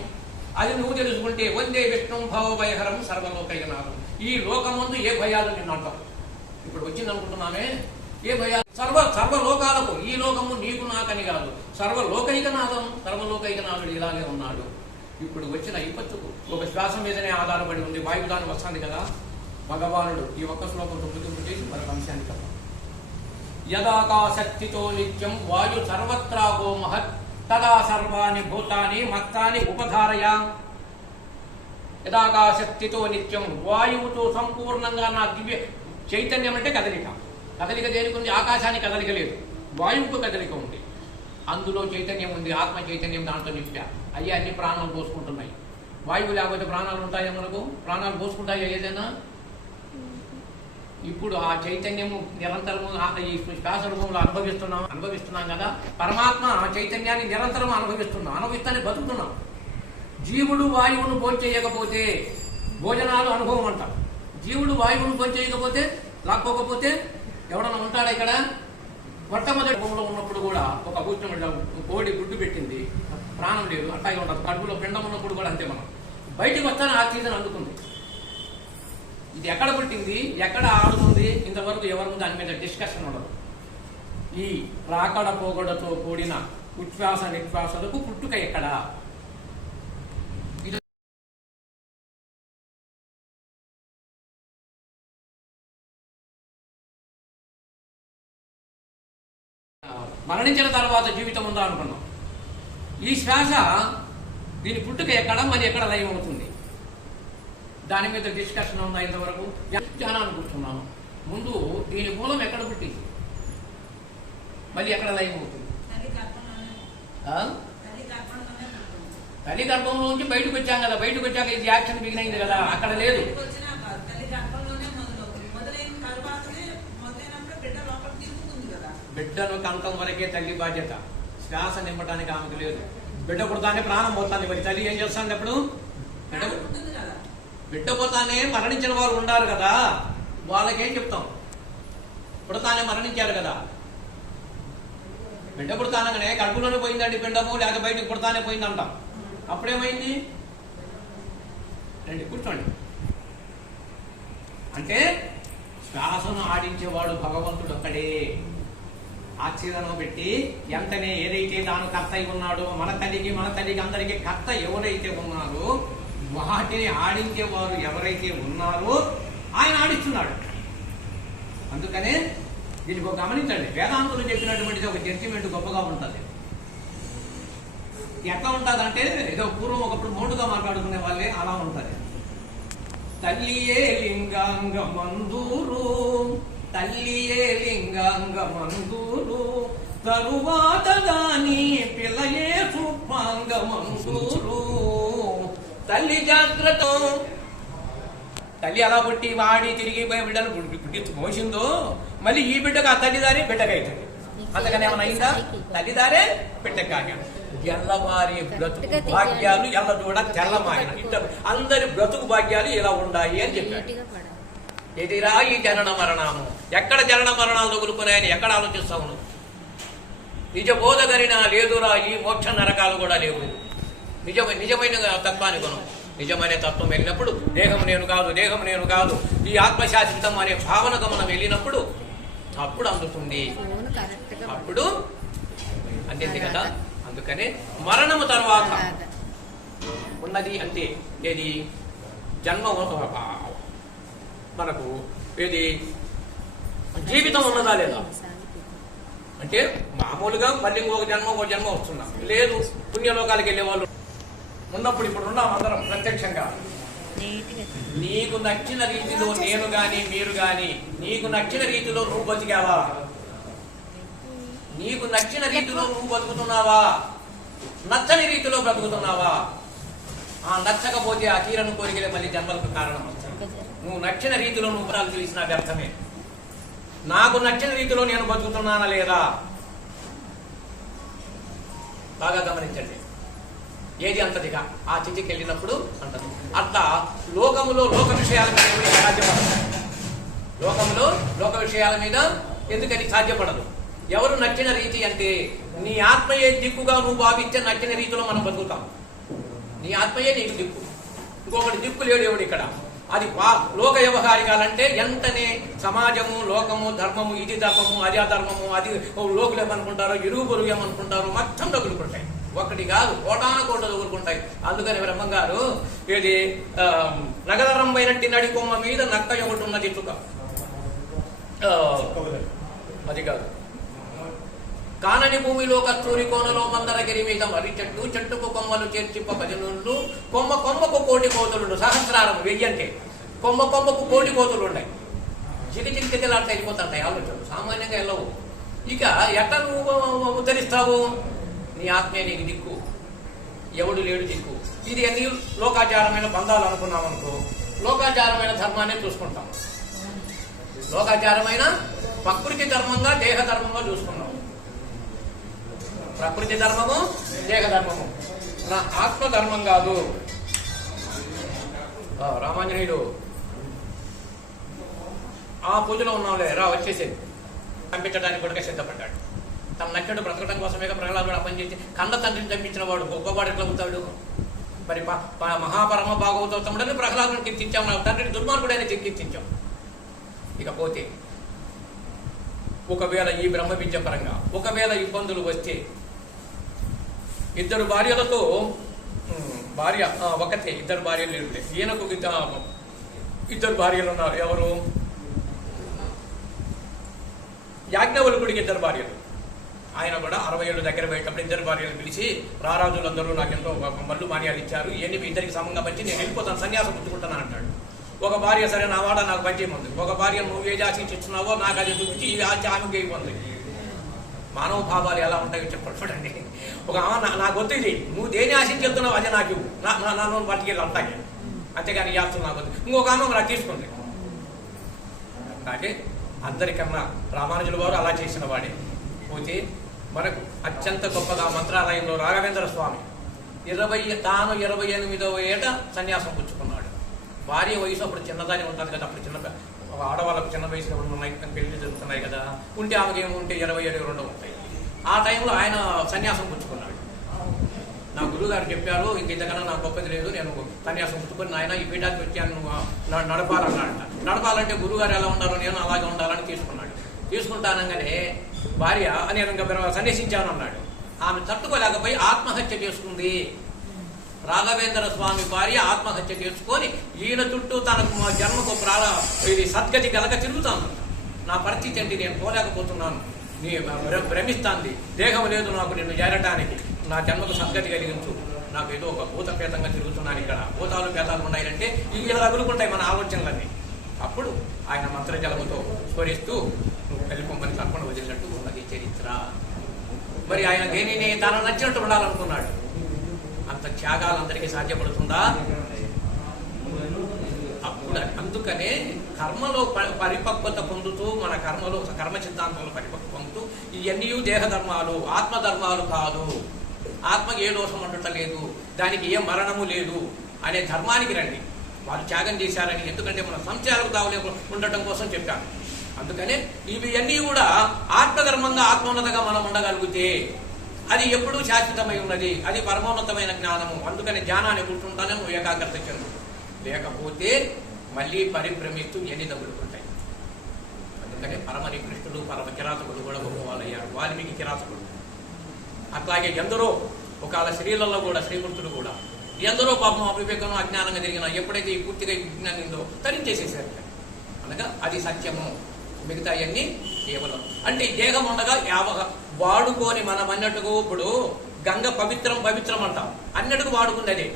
అది నువ్వు తెలుసుకుంటే వందే విష్ణు భవభయహరం సర్వలోకైనాథం. ఈ లోకమందు ఏ భయాలు నిన్ను అంటాం. ఇప్పుడు వచ్చింది అనుకుంటున్నామే, ఏ భయాలు? సర్వలోకాలకు. ఈ లోకము నీకు నాకని కాదు, సర్వలోకైకనాథం. సర్వలోకైకనాథుడు ఇలాగే ఉన్నాడు. ఇప్పుడు వచ్చిన విపత్తుకు ఒక శ్వాస మీదనే ఆధారపడి ఉంది. వాయుదానం వస్తుంది కదా. భగవానుడు ఈ ఒక్క శ్లోకం 9 చేసి మరొక అంశాన్ని చెప్పాలి. యదాకాశక్తితో నిత్యం వాయు సర్వత్రాగో మహత్ తదా సర్వాణి భూతాని మత్తాని ఉపధారయ. యదాకాశక్తితో నిత్యం, వాయువుతో సంపూర్ణంగా నా దివ్య చైతన్యం అంటే కదలిక. కదలిక దేనికి ఉంది? ఆకాశానికి కదలిక లేదు, వాయువుకు కదలిక ఉంది. అందులో చైతన్యం ఉంది, ఆత్మ చైతన్యం. దాంట్లో నింపా అయ్యి అన్ని ప్రాణాలు పోసుకుంటున్నాయి. వాయువు లేకపోతే ప్రాణాలు ఉంటాయా? మనకు ప్రాణాలు పోసుకుంటాయా ఏదైనా? ఇప్పుడు ఆ చైతన్యము నిరంతరము ఈ శ్వాస రూపంలో అనుభవిస్తున్నాం కదా. పరమాత్మ ఆ చైతన్యాన్ని నిరంతరం అనుభవిస్తానే బతుకుతున్నాం. జీవుడు వాయువును భోంచేయకపోతే భోజనాలు అనుభవం అంటాం. జీవుడు వాయువును భోంచేయకపోతే లాక్కోకపోతే ఎవడన్నా ఉంటాడా ఇక్కడ? మొట్టమొదటి భూమిలో ఉన్నప్పుడు కూడా ఒక కోడి గుడ్డు పెట్టింది, ప్రాణం లేదు, అట్లాగే ఉండదు. కడుపులో పిండం ఉన్నప్పుడు కూడా అంతే. మనం బయటకు వస్తానే ఆక్సిజన్ అందుకుంది. ఇది ఎక్కడ పుట్టింది, ఎక్కడ ఆడుతుంది, ఇంతవరకు ఎవరి ముందు దాని మీద డిస్కషన్ ఉండదు. ఈ రాకడ పోగడతో కూడిన ఉచ్ఛ్వాస నిశ్వాసలకు పుట్టుక ఎక్కడ? మరణించిన తర్వాత జీవితం ఉందా అనుకున్నాం. ఈ శ్వాస దీని పుట్టుక ఎక్కడ, మరి ఎక్కడ లయం అవుతుంది? దాని మీద డిస్కషన్ ఉందా ఇంతవరకు? జ్ఞానాన్ని కూర్చున్నాను. ముందు దీని మూలం ఎక్కడ పుట్టింది, మళ్ళీ ఎక్కడ లయం అవుతుంది? తల్లి గర్భంలో నుంచి బయటకు వచ్చాం కదా. బయటకు వచ్చాక ఇది యాక్షన్ బిగిన్ అయింది కదా. అక్కడ లేదు. బిడ్డను కంఠం వరకే తల్లి బాధ్యత. శ్వాస నింపడానికి ఆమెకు లేదు. బిడ్డ పుడతానే ప్రాణం పోతాను. మరి తల్లి ఏం చేస్తాను? అప్పుడు బిడ్డ పోతానే మరణించిన వారు ఉన్నారు కదా, వాళ్ళకేం చెప్తాం? పుడతానే మరణించారు కదా. బిడ్డ పుడతానగానే కడుపులోనే పోయిందండి పిండము, లేక బయటకు పుడతానే పోయిందంటాం. అప్పుడేమైంది? రండి కూర్చోండి. అంటే శ్వాసను ఆడించేవాడు భగవంతుడు ఒక్కడే. ఆక్సిజన్ పెట్టి ఎంతనే ఏదైతే తాను కర్త అయి ఉన్నాడో, మన తల్లికి అందరికీ కర్త ఎవరైతే ఉన్నారో, వాటిని ఆడించేవారు ఎవరైతే ఉన్నారో ఆయన ఆడిస్తున్నాడు. అందుకనే దీనికి ఒక గమనించండి. వేదాంతులు చెప్పినటువంటిది ఒక జడ్జిమెంట్ గొప్పగా ఉంటుంది. ఎట్లా ఉంటుందంటే ఏదో పూర్వం ఒకప్పుడు మోటుగా మాట్లాడుకునే వాళ్ళే అలా ఉంటుంది. తల్లియే లింగాంగమందూరు, తల్లియే లింగాంగమందూరు, తరువాత దాని పిల్లయే సూక్ష్మాంగమందూరు. తల్లి జాగ్రత్త, తల్లి అలా పుట్టి వాడి తిరిగి బిడ్డను మోసిందో మళ్ళీ ఈ బిడ్డకు ఆ తల్లిదారే బిడ్డకైతుంది. అందుకని ఏమైనా అయిందా? తల్లిదారే బిడ్డకాగా. ఎల్లవారి బ్రతుకు భాగ్యాలు ఎల్ల చూడ తెల్లమాయన ఇంట అందరి బ్రతుకు భాగ్యాలు ఇలా ఉండాలి అని చెప్పాడు. ఎదిరా ఈ జనన మరణాము. ఎక్కడ జనన మరణాలు తగులుకున్నాయని ఎక్కడ ఆలోచిస్తాము? నిజ బోధగరిన లేదురా ఈ మోక్ష నరకాలు కూడా లేవు. నిజమైన తత్వాన్ని కొను. నిజమైన తత్వం వెళ్ళినప్పుడు దేహం నేను కాదు, దేహం నేను కాదు, ఈ ఆత్మశాశ్వతం అనే భావనకు మనం వెళ్ళినప్పుడు అప్పుడు అందుతుంది. అప్పుడు అంతే కదా. అందుకనే మరణము తర్వాత ఉన్నది అంతే. ఏది జన్మ మనకు ఏది జీవితం ఉన్నదా లేదా అంటే మామూలుగా మళ్ళీ ఒక జన్మ వస్తున్నాం. లేదు పుణ్యలోకాలకు వెళ్ళే వాళ్ళు ఉన్నప్పుడు ఇప్పుడు ఉన్నాం అందరం ప్రత్యక్షంగా. నీకు నచ్చిన రీతిలో నేను గాని మీరు గాని నీకు నచ్చిన రీతిలో నువ్వు బతికావా? నీకు నచ్చిన రీతిలో నువ్వు బతుకుతున్నావా? నచ్చని రీతిలో బ్రతుకుతున్నావా? ఆ నచ్చకపోతే ఆ తీరను కోరికలే మళ్ళీ జన్మలకు కారణం వస్తాయి. నువ్వు నచ్చిన రీతిలో నువ్వు తెలిసిన వ్యర్థమే. నాకు నచ్చిన రీతిలో నేను బతుకుతున్నానా లేదా బాగా గమనించండి. ఏది అంతదిగా ఆ చితికి వెళ్ళినప్పుడు అంటది. అట్లా లోకములో లోక విషయాల మీద సాధ్యపడదు. లోకములో లోక విషయాల మీద ఎందుకని సాధ్యపడదు? ఎవరు నచ్చిన రీతి అంటే నీ ఆత్మయే దిక్కుగా నువ్వు భావించే నచ్చిన రీతిలో మనం బతుకుతాం. నీ ఆత్మయే నీకు దిక్కు, ఇంకొకటి దిక్కు లేడు ఎవడు ఇక్కడ. అది లోక వ్యవహారికాలంటే ఎంతనే సమాజము, లోకము, ధర్మము, ఇది ధర్మము, అది అధర్మము, అది లోకులు ఏమనుకుంటారో, ఇరుగు పొరుగు ఏమనుకుంటారో మొత్తం తగులుకుంటాయి. ఒకటి కాదు కోటాన కోట తగులుకుంటాయి. అందుకని బ్రహ్మంగారు ఇది నగదరంబైనట్టి నడి కొమ్మ మీద నక్క ఒకటి ఉన్నది చుక్క అది కాదు. కానని భూమిలో కస్తూరి కోనలో మందరగిరి మీద మరి చెట్టు చెట్టుకు కొమ్మలు చేర్చిప్ప భజనులు కొమ్మ కొమ్మకు కోటి కోతులుండు. సహస్రారం 1000 అంటే కొమ్మ కొమ్మకు కోటి కోతులు ఉన్నాయి. చిటికిలాంటి వెళ్ళిపోతుంటాయి ఆలోచనలు. సామాన్యంగా వెళ్ళవు. ఇక ఎట్లా నువ్వు ఉద్ధరిస్తావు? నీ ఆత్మే నీకు దిక్కు, ఎవడు లేడు దిక్కు. ఇది అన్ని లోకాచారమైన బంధాలు అనుకున్నాం అనుకో, లోకాచారమైన ధర్మాన్ని చూసుకుంటాం. లోకాచారమైన ప్రకృతి ధర్మంగా దేహ ధర్మంగా చూసుకున్నాం. ప్రకృతి ధర్మము దేహ ధర్మము, నా ఆత్మధర్మం కాదు. రామాంజనేయుడు ఆ పూజలో ఉన్నాంలే రా వచ్చేసేది పంపించడానికి కూడా సిద్ధపడ్డాడు. తన నచ్చడు బ్రతకడం కోసమే ప్రహ్లాదుడు పనిచేసి కన్న తండ్రిని చంపించిన వాడు గొప్పవాడు ఎట్లా అవుతాడు? మరి మహాపరమ భాగవతోత్తముడని ప్రహ్లాదుని కీర్తించాం, నా తండ్రిని దుర్మార్గుడైనా కీర్తించాం. ఇకపోతే ఒకవేళ ఈ బ్రహ్మ విద్య పరంగా ఒకవేళ ఇబ్బందులు వస్తే ఇద్దరు భార్యలతో భార్య ఒకతే, ఇద్దరు భార్యలు లేరులే. ఈయనకు ఇద్దరు భార్యలు ఉన్నారు. ఎవరు? యాజ్ఞవల్కుడికి ఇద్దరు భార్యలు. ఆయన కూడా 60 ఏళ్ళు దగ్గర పోయేటప్పుడు ఇద్దరు భార్యలు పిలిచి రారాజులందరూ నాకెంతో మల్లు మాన్యాలు ఇచ్చారు, ఇవన్నీ మీ ఇద్దరికి సమంగా పంచి నేను వెళ్ళిపోతాను, సన్యాసం పుచ్చుకుంటాను అంటాడు. ఒక భార్య సరే నా వాడ నాకు పంచేయమంది. ఒక భార్య నువ్వు ఏ జాతి ఇస్తున్నావో నాకు అది చూపించి ఈ ఆమెకి ఇవ్వండి. మానవ భావాలు ఎలా ఉంటాయో చెప్పండి. ఒక నాకు వద్దు, ఇది నువ్వు దేని ఆశించి వెళ్తున్నావు అదే నాకు నన్ను పట్టుకెళ్ళి అంటాకే, అంతేగాని ఈ ఆస్తులు నాకు వద్దు. ఇంకొక ఆమె నాకు తీసుకుంది. అంటే అందరికన్నా రామానుజుల వారు అలా చేసిన వాడే. పోతే మనకు అత్యంత గొప్పగా మంత్రాలయంలో రాఘవేంద్ర స్వామి 28వ ఏట సన్యాసం పుచ్చుకున్నాడు. భార్య వయసు అప్పుడు చిన్నదాని ఉంటుంది కదా, అప్పుడు చిన్న ఆడవాళ్ళకు చిన్న వయసులో ఉన్నాయి పెళ్లి జరుగుతున్నాయి కదా, ఉంటే ఆమెకి ఏముంటే 27 ఉంటాయి. ఆ టైంలో ఆయన సన్యాసం పుచ్చుకున్నాడు. నా గురువు గారు చెప్పారు, ఇంక ఇంతకన్నా నాకు గొప్పది లేదు, నేను సన్యాసం పుచ్చుకుని ఆయన ఈ పీఠానికి వచ్చాను నడపాలన్నాడు. నడపాలంటే గురువుగారు ఎలా ఉన్నారో నేను అలాగే ఉండాలని తీసుకున్నాడు. తీసుకుంటానగానే భార్య నేను ఇంకా సన్యసించాను అన్నాడు. ఆమె తట్టుకోలేకపోయి ఆత్మహత్య చేసుకుంది. రాఘవేంద్ర స్వామి భార్య ఆత్మహత్య చేసుకొని ఈయన చుట్టూ తనకు జన్మకు ఇది సద్గతి కలగ తిరుగుతాను. నా పరిస్థితి ఏంటి, నేను పోలేకపోతున్నాను, నీ భ్రమిస్తాంది, దేహం లేదు నాకు నిన్ను చేరటానికి, నా జన్మకు సద్గతి కలిగించు, నాకు ఏదో ఒక భూతపేతంగా తిరుగుతున్నాను, ఇక్కడ భూతాలు పేతాలు ఉన్నాయంటే ఇలా తగులుకుంటాయి మన ఆలోచనలన్నీ. అప్పుడు ఆయన మంత్రజలముతో స్మరిస్తూ నువ్వు వెళ్ళిపోమని తర్పణ వదిలినట్టు ఉన్నది చరిత్ర. మరి ఆయన దేనిని తన నచ్చినట్టు ఉండాలనుకున్నాడు. అంత త్యాగాలు అందరికీ సాధ్యపడుతుందా? అప్పుడు అంత అందుకనే కర్మలో పరిపక్వత పొందుతూ మన కర్మ సిద్ధాంతంలో పరిపక్వత పొందుతూ ఇవన్నీ దేహధర్మాలు, ఆత్మధర్మాలు కాదు, ఆత్మకి ఏ దోషం ఉండటలేదు, దానికి ఏ మరణము లేదు అనే ధర్మానికి రండి. వాళ్ళు త్యాగం చేశారని, ఎందుకంటే మన సంశయాలకు తావులే ఉండటం కోసం చెప్పాను. అందుకనే ఇవన్నీ కూడా ఆత్మధర్మంగా ఆత్మోన్నతంగా మనం ఉండగలిగితే అది ఎప్పుడూ శాశ్వతమై ఉన్నది, అది పరమోన్నతమైన జ్ఞానము. అందుకని జ్ఞానాన్ని కూర్చుంటానే నువ్వు ఏకాగ్రత చెందు, లేకపోతే మళ్ళీ పరిభ్రమిస్తూ ఎన్ని తగులుకుంటాయి. అందుకనే పరమ నికృష్టుడు, పరమ కిరాతకుడు కూడా గొప్పవాళ్ళయ్యారు. వాల్మీకి కిరాతకుడు. అట్లాగే ఎందరో ఒకవేళ స్త్రీలలో కూడా శ్రీకృష్ణుడు కూడా ఎందరో పాపం అవివేకం అజ్ఞానంగా జరిగిన ఎప్పుడైతే ఈ పూర్తిగా విజ్ఞానంలో తరించేసేసారు. అనగా అది సత్యము, మిగతా అన్నీ కేవలం. అంటే ఈ దేహం ఉండగా వాడుకొని మనం అన్నట్టుగా ఇప్పుడు గంగ పవిత్రం అంటాం, అన్నట్టుగా వాడుకుంది అదే.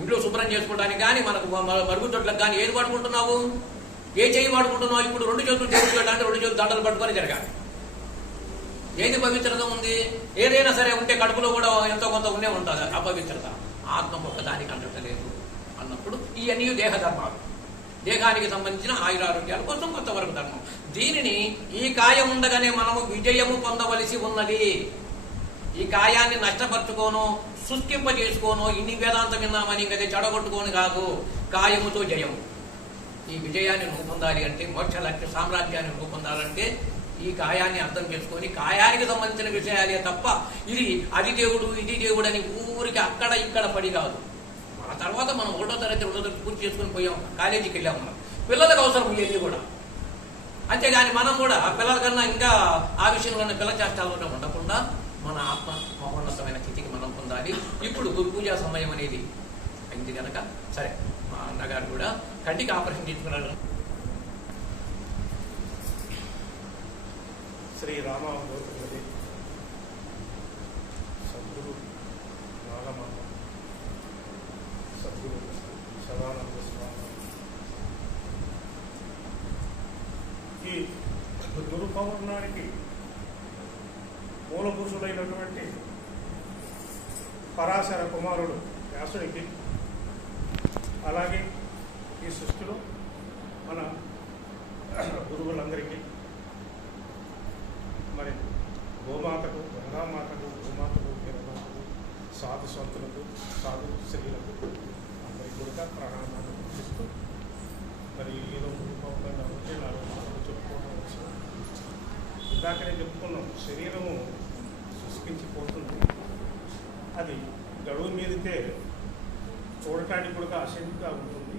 ఇంట్లో శుభ్రం చేసుకోవడానికి కానీ మనకు మరుగుదొడ్లకు కానీ ఏది వాడుకుంటున్నావు, ఏ చెయ్యి వాడుకుంటున్నావు? ఇప్పుడు 2 చేతులు దేవుడు చేయడానికి 2 చేతులు దండలు పట్టుకొని జరగాలి. ఏది పవిత్రత ఉంది? ఏదైనా సరే ఉంటే కడుపులో కూడా ఎంతో కొంత ఉండే ఉంటుంది అపవిత్రత. ఆత్మ ఒక్కదానికి అంటలేదు అన్నప్పుడు ఇవన్నీ దేహధర్మాలు, దేహానికి సంబంధించిన ఆయురారోగ్యాల కోసం కొంతవరకు ధర్మం. దీనిని ఈ కాయం ఉండగానే మనము విజయము పొందవలసి ఉన్నది. ఈ కాయాన్ని నష్టపరుచుకోను, శుష్కింపజేసుకోను, ఇన్ని వేదాంతం విన్నామని ఇంకా చెడగొట్టుకోని కాదు. కాయముతో జయము. ఈ విజయాన్ని రూపొందాలి అంటే, మోక్ష లక్ష్య సామ్రాజ్యాన్ని రూపొందాలంటే ఈ కాయాన్ని అర్థం చేసుకొని కాయానికి సంబంధించిన విషయాలే తప్ప అది దేవుడు ఇది దేవుడు అని ఊరికి అక్కడ ఇక్కడ పడి కాదు. ఆ తర్వాత మనం 1వ తరగతి 2వ తరగతి పూర్తి చేసుకుని పోయాం, కాలేజీకి వెళ్ళాం. మనం పిల్లలకు అవసరం ఏది కూడా. అంతేగాని మనం కూడా పిల్లల కన్నా ఇంకా ఆ విషయం కన్నా పిల్ల చేష్టాల్లో ఉండకుండా మన ఆత్మ మహోన్నతమైన స్థితికి మనం పొందాలి. ఇప్పుడు గురుపూజా సమయం అనేది అయింది కనుక సరే, మా అన్నగారు కూడా కంటికి ఆపరేషన్ చేసుకున్నారు. శ్రీ రామగోత్రి సద్గురు నాగమాత, సద్గురు సదానంద స్వామి, ఈ గురు పౌర్ణానికి మూలపురుషులైనటువంటి పరాశర కుమారుడు వ్యాసుడికి, అలాగే ఈ సృష్టిలో మన గురువులందరికీ, మరి గోమాతకు, గంగామాతకు, భూమాతకు, గిరిమాతకు, సాధు సంతులకు, సాధు స్త్రీలకు అందరికీ కూడా ప్రణామాలు ఇస్తూ, మరి ఏదో గురుపౌర్ణంగా ఉంటే 4 మాటలు చెప్పుకోవడం అవసరం. ఇందాకనే చెప్పుకున్నాం, శరీరము శుష్కించిపోతుంది. అది గడువు మీదితే చూడటానికి కూడా ఆసక్తిగా ఉంటుంది.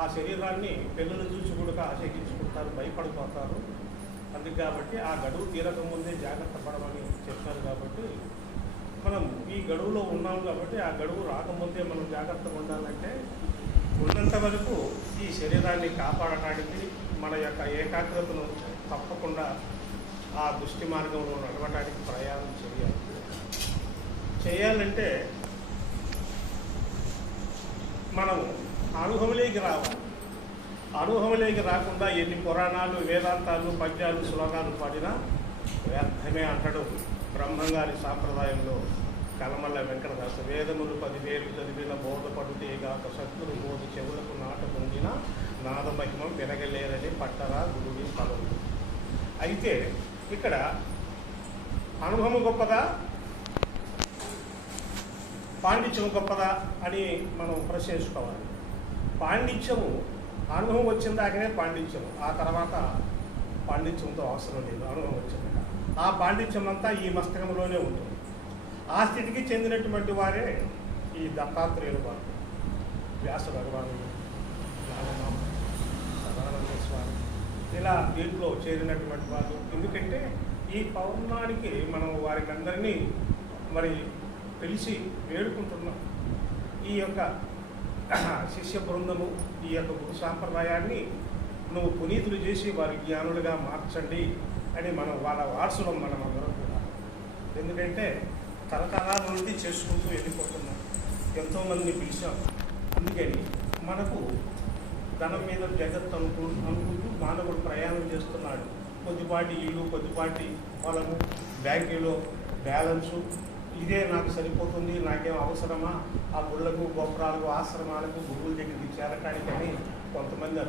ఆ శరీరాన్ని పిల్లలు చూసి కూడా ఆసక్తించుకుంటారు, భయపడిపోతారు. అందుకు కాబట్టి ఆ గడువు తీరకముందే జాగ్రత్త పడమని చెప్పారు. కాబట్టి మనం ఈ గడువులో ఉన్నాం కాబట్టి ఆ గడువు రాకముందే మనం జాగ్రత్తగా ఉండాలంటే ఉన్నంత వరకు ఈ శరీరాన్ని కాపాడటానికి మన యొక్క ఏకాగ్రతను తప్పకుండా ఆ దృష్టి మార్గంలో నడవడానికి ప్రయాణం చేయాలంటే మనము అనుభవంలోకి రావాలి. అనుభవంలోకి రాకుండా ఎన్ని పురాణాలు, వేదాంతాలు, పద్యాలు, శ్లోకాలు పాడినా వ్యర్థమే అంటాడు బ్రహ్మంగారి సాంప్రదాయంలో కలమల్ల వెంకటదాసు. వేదములు 10,000 చదివిన బోధపడుతేగాక శత్రులు బోధ చెవులకు నాట పొందిన నాదమహిమం వినగలేరని పట్టరా గురుడి పదవు. అయితే ఇక్కడ అనుభవం గొప్పదా, పాండిత్యం గొప్పదా అని మనం ప్రశ్నించుకోవాలి. పాండిత్యము అనుభవం వచ్చిన దాకనే పాండిత్యము, ఆ తర్వాత పాండిత్యంతో అవసరం లేదు. అనుభవం వచ్చిందాక ఆ పాండిత్యం అంతా ఈ మస్తకంలోనే ఉంటుంది. ఆ స్థితికి చెందినటువంటి వారే ఈ దత్తాత్రేయులు వారు, వ్యాస భగవానుడు, నాగమామ, సదానంద స్వామి, ఇలా దీంట్లో చేరినటువంటి వాళ్ళు. ఎందుకంటే ఈ పౌర్ణానికి మనం వారికి అందరినీ మరి పిలిచి వేడుకుంటున్నాం. ఈ యొక్క శిష్య బృందము, ఈ యొక్క గురు సాంప్రదాయాన్ని నువ్వు పునీతులు చేసి వారి జ్ఞానులుగా మార్చండి అని మనం వాళ్ళ వారసులం మనం అందరం కూడా. ఎందుకంటే తరతరాల నుండి చేసుకుంటూ వెళ్ళిపోతున్నాం, ఎంతోమందిని పిలిచాం. అందుకని మనకు ధనం మీద జగత్తు అనుకుంటూ మానవుడు ప్రయాణం చేస్తున్నాడు. కొద్దిపాటి ఇల్లు, కొద్దిపాటి పొలము, బ్యాంకులో బ్యాలెన్సు, ఇదే నాకు సరిపోతుంది, నాకేం అవసరమా ఆ గుళ్ళకు గోపురాలకు ఆశ్రమాలకు గురువుల దగ్గరికి చేరటానికని కొంతమంది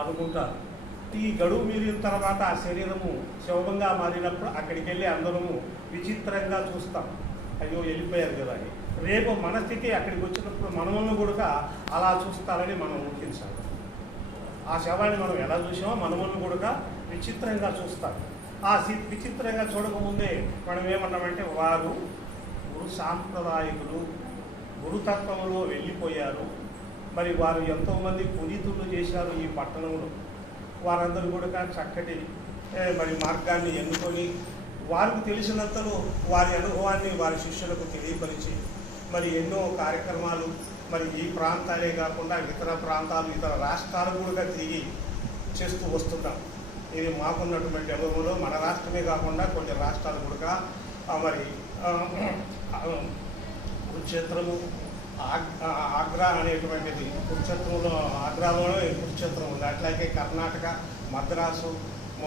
అనుకుంటారు. ఈ గడువు మీరిన తర్వాత ఆ శరీరము శవంగా మారినప్పుడు అక్కడికి వెళ్ళి అందరము విచిత్రంగా చూస్తాం, అయ్యో వెళ్ళిపోయారు కదా అని. రేపు మన స్థితి అక్కడికి వచ్చినప్పుడు మనల్ని కూడా అలా చూస్తారని మనం ఊహించాలి. ఆ శవాన్ని మనం ఎలా చూసామో మనల్ని కూడా విచిత్రంగా చూస్తారు. ఆ విచిత్రంగా చూడకముందే మనం ఏమన్నామంటే వారు గురు సాంప్రదాయకులు, గురుతత్వంలో వెళ్ళిపోయారు. మరి వారు ఎంతోమంది పునీతులు చేశారు ఈ పట్టణంలో. వారందరూ కూడా చక్కటి మరి మార్గాన్ని ఎన్నుకొని వారికి తెలిసినంతలో వారి అనుభవాన్ని వారి శిష్యులకు తెలియపరిచి మరి ఎన్నో కార్యక్రమాలు మరి ఈ ప్రాంతాలే కాకుండా ఇతర ప్రాంతాలు, ఇతర రాష్ట్రాలు కూడా తిరిగి చేస్తూ వస్తున్నాం. ఇది మాకున్నటువంటి అనుభవంలో మన రాష్ట్రమే కాకుండా కొన్ని రాష్ట్రాలు కూడా మరి కురుక్షేత్రము, ఆగ్రా అనేటువంటిది కురుక్షేత్రంలో, ఆగ్రాలోనే కురుక్షేత్రం ఉంది. అట్లాగే కర్ణాటక, మద్రాసు,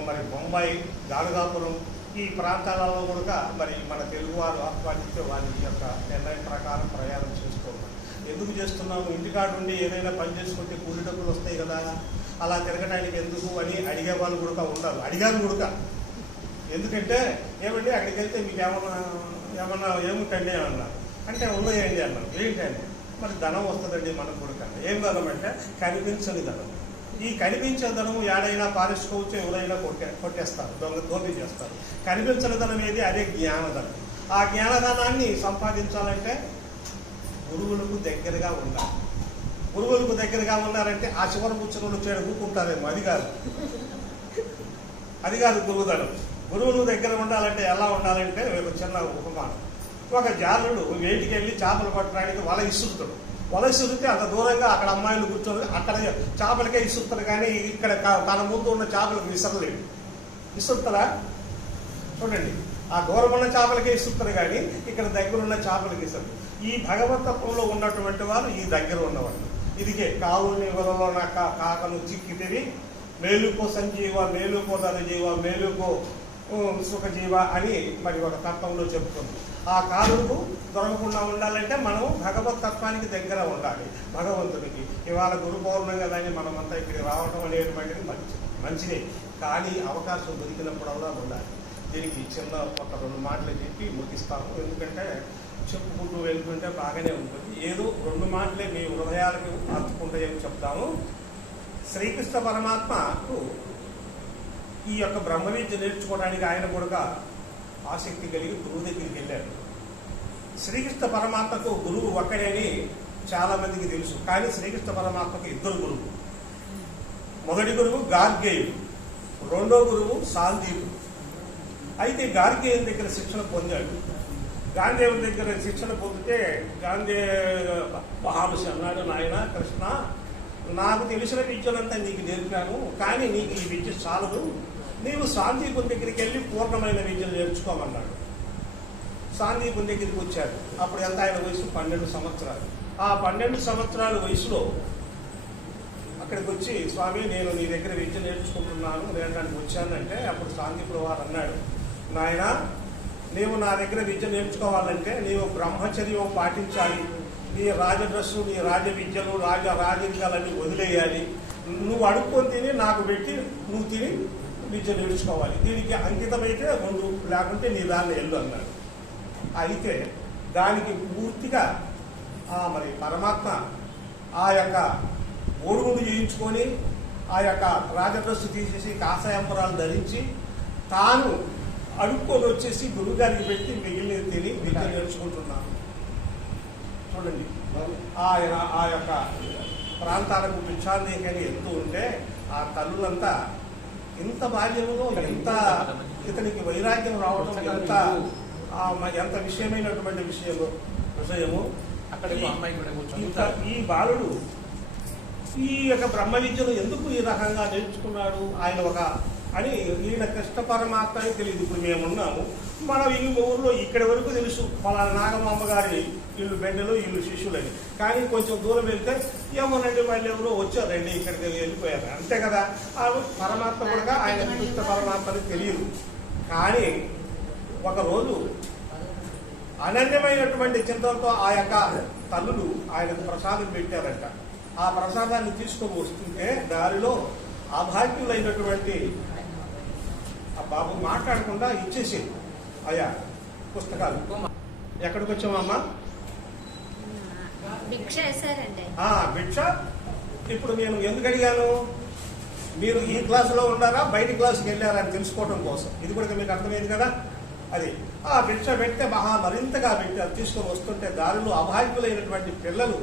మరి బొంబాయి, గానగాపురం ఈ ప్రాంతాలలో కూడా మరి మన తెలుగువారు ఆహ్వానించే వారి యొక్క నిర్ణయం ప్రకారం ప్రయాణం చేసుకోవాలి. ఎందుకు చేస్తున్నాము? ఇంటికాడుండి ఏదైనా పని చేసుకుంటే కూలి డబ్బులు వస్తాయి కదా, అలా తిరగడానికి ఎందుకు అని అడిగే వాళ్ళు కూడా ఉంటారు. అడిగారు కూడా. ఎందుకంటే ఏమండి అక్కడికి వెళ్తే మీకు ఏమన్నా ఏమిటండి అన్నారు. అంటే ఉన్నాయండి అన్నారు. ఏంటండి? మరి ధనం వస్తుందండి మనకు కూడా. ఏం ధనం అంటే కనిపించని ధనం. ఈ కనిపించే ధనము ఏడైనా పారేసుకోవచ్చు, ఎవరైనా కొట్టేస్తారు, దోపిడీ చేస్తారు. కనిపించని ధనం ఏది? అదే జ్ఞానధనం. ఆ జ్ఞానధనాన్ని సంపాదించాలంటే గురువులకు దగ్గరగా ఉండాలి. గురువులకు దగ్గరగా ఉన్నారంటే ఆ చివరి కూర్చుని చేరుకుంటారేమో, అది కాదు గురువుధనం. గురువులు దగ్గర ఉండాలంటే ఎలా ఉండాలంటే ఒక చిన్న ఉపమానం. ఒక జాలుడు వేటికి వెళ్ళి చేపలు పట్టడానికి వల ఇసురుతాడు. వల ఇసురితే అంత దూరంగా అక్కడ అమ్మాయిలు కూర్చొని అక్కడ చేపలకే ఇసురుతారు, కానీ ఇక్కడ తన ముందు ఉన్న చేపలకు విసరలేడు. ఇసురుతారా? చూడండి, ఆ దూరం ఉన్న చేపలకే ఇసురుతారు, కానీ ఇక్కడ దగ్గర ఉన్న చేపలకి ఇస్తారు. ఈ భగవతత్వంలో ఉన్నటువంటి వారు ఈ దగ్గర ఉన్నవాళ్ళు. ఇదికే కావుని వలలో నా కాకను చిక్కితివి, మేలుకో సంజీవ, మేలుకో ధనజీవ, మేలుకో సుఖజీవ అని మరి ఒక తత్వంలో చెప్తుంది. ఆ కాలుకు దొరకకుండా ఉండాలంటే మనం భగవత్ తత్వానికి దగ్గర ఉండాలి, భగవంతుడికి. ఇవాళ గురు పౌర్ణమి కదా అని మనమంతా ఇక్కడికి రావటం అనేటువంటిది మంచిదే, కానీ అవకాశం దొరికినప్పుడల్లా ఉండాలి. దీనికి చిన్న ఒక 2 మాటలు చెప్పి ముగిస్తాము. ఎందుకంటే చెప్పుకుంటూ వెళ్తుంటే బాగానే ఉంటుంది. ఏదో 2 మాటలే మీ హృదయాలకు హత్తుకుంటాయని చెప్తాము. శ్రీకృష్ణ పరమాత్మకు ఈ యొక్క బ్రహ్మ విద్య నేర్చుకోవడానికి ఆయన కూడా ఆసక్తి కలిగి గురువు దగ్గరికి వెళ్ళారు. శ్రీకృష్ణ పరమాత్మకు గురువు ఒక్కడేని చాలా మందికి తెలుసు, కానీ శ్రీకృష్ణ పరమాత్మకు 2 గురువు. మొదటి గురువు గార్గేయుడు, రెండో గురువు సాందీపుడు. అయితే గార్గేయుని దగ్గర శిక్షణ పొందాడు. గాంధేవుని దగ్గర శిక్షణ పొందితే గాంధీ మహాంశ అన్నాడు, నాయన కృష్ణ, నాకు తెలిసిన విద్యలంతా నీకు నేర్పాను, కానీ నీకు ఈ విద్య చాలదు, నీవు సాందీపుని దగ్గరికి వెళ్ళి పూర్ణమైన విద్యను నేర్చుకోమన్నాడు. సాందీపుని దగ్గరికి వచ్చాడు. అప్పుడు ఎంత ఆయన వయసు? 12 సంవత్సరాలు. ఆ 12 సంవత్సరాల వయసులో అక్కడికి వచ్చి, స్వామి నేను నీ దగ్గర విద్య నేర్చుకుంటున్నాను, నేర్చడానికి వచ్చానంటే అప్పుడు సాందీపుడు వారు అన్నాడు, నాయన నీవు నా దగ్గర విద్య నేర్చుకోవాలంటే నీవు బ్రహ్మచర్యం పాటించాలి, నీ రాజడ్రస్సు, నీ రాజ విద్యలు, రాజవిద్యాలన్నీ వదిలేయాలి, నువ్వు అడుక్కొని తిని నాకు పెట్టి నువ్వు తిని విద్య నేర్చుకోవాలి, దీనికి అంకితమైతే ఉండు, లేకుంటే నీ దాన్ని వెళ్ళు అన్నాడు. అయితే దానికి పూర్తిగా మరి పరమాత్మ ఆ యొక్క ఓడుగుండు చేయించుకొని ఆ యొక్క రాజడ్రస్సు తీసేసి కాషాయంబరాలు ధరించి తాను అడుక్కొని వచ్చేసి గురువుగారికి పెట్టి మిగిలిన తిని విద్య నేర్చుకుంటున్నాను. చూడండి, ఆయన ఆ యొక్క ప్రాంతాలకు భిక్షాందేహని ఎత్తూ ఉంటే ఆ తల్లులంతా ఇంత బాల్యంలో ఎంత ఇతనికి వైరాగ్యం రావడం ఎంత విషయమైనటువంటి విషయము. ఈ బాలుడు ఈ యొక్క బ్రహ్మ విద్యను ఎందుకు ఈ రకంగా నేర్చుకున్నాడు ఆయన అని ఈయన కృష్ణ పరమాత్మ అని తెలియదు. ఇప్పుడు మేమున్నాము, మన ఈ ఊళ్ళో ఇక్కడి వరకు తెలుసు పలానా నాగమ్మ గారి వీళ్ళు బెండలు, వీళ్ళు శిష్యులని. కానీ కొంచెం దూరం వెళ్తే ఏమోనండి వాళ్ళు ఎవరో వచ్చారండి ఇక్కడికి వెళ్ళిపోయారు, అంతే కదా. ఆ పరమాత్మ కూడా ఆయన కృష్ణ పరమాత్మని తెలియదు. కానీ ఒకరోజు అనన్యమైనటువంటి చింతలతో ఆ యొక్క తల్లులు ఆయనకు ప్రసాదం పెట్టారంట. ఆ ప్రసాదాన్ని తీసుకొని వస్తుంటే దారిలో అభాగ్యులైనటువంటి ఆ బాబు మాట్లాడకుండా ఇచ్చేసేది అయ్యా పుస్తకాలు. ఎక్కడికి వచ్చామమ్మా? భిక్ష వేశారండి. భిక్ష. ఇప్పుడు నేను ఎందుకు అడిగాను, మీరు ఈ క్లాసులో ఉన్నారా బయట క్లాసుకి వెళ్ళారా అని తెలుసుకోవడం కోసం. ఇది కూడా మీకు అర్థమైంది కదా. అది ఆ భిక్ష పెడితే మరింతగా పెట్టారు. తీసుకొని వస్తుంటే దారిలో అభాగ్యులైనటువంటి పిల్లలు,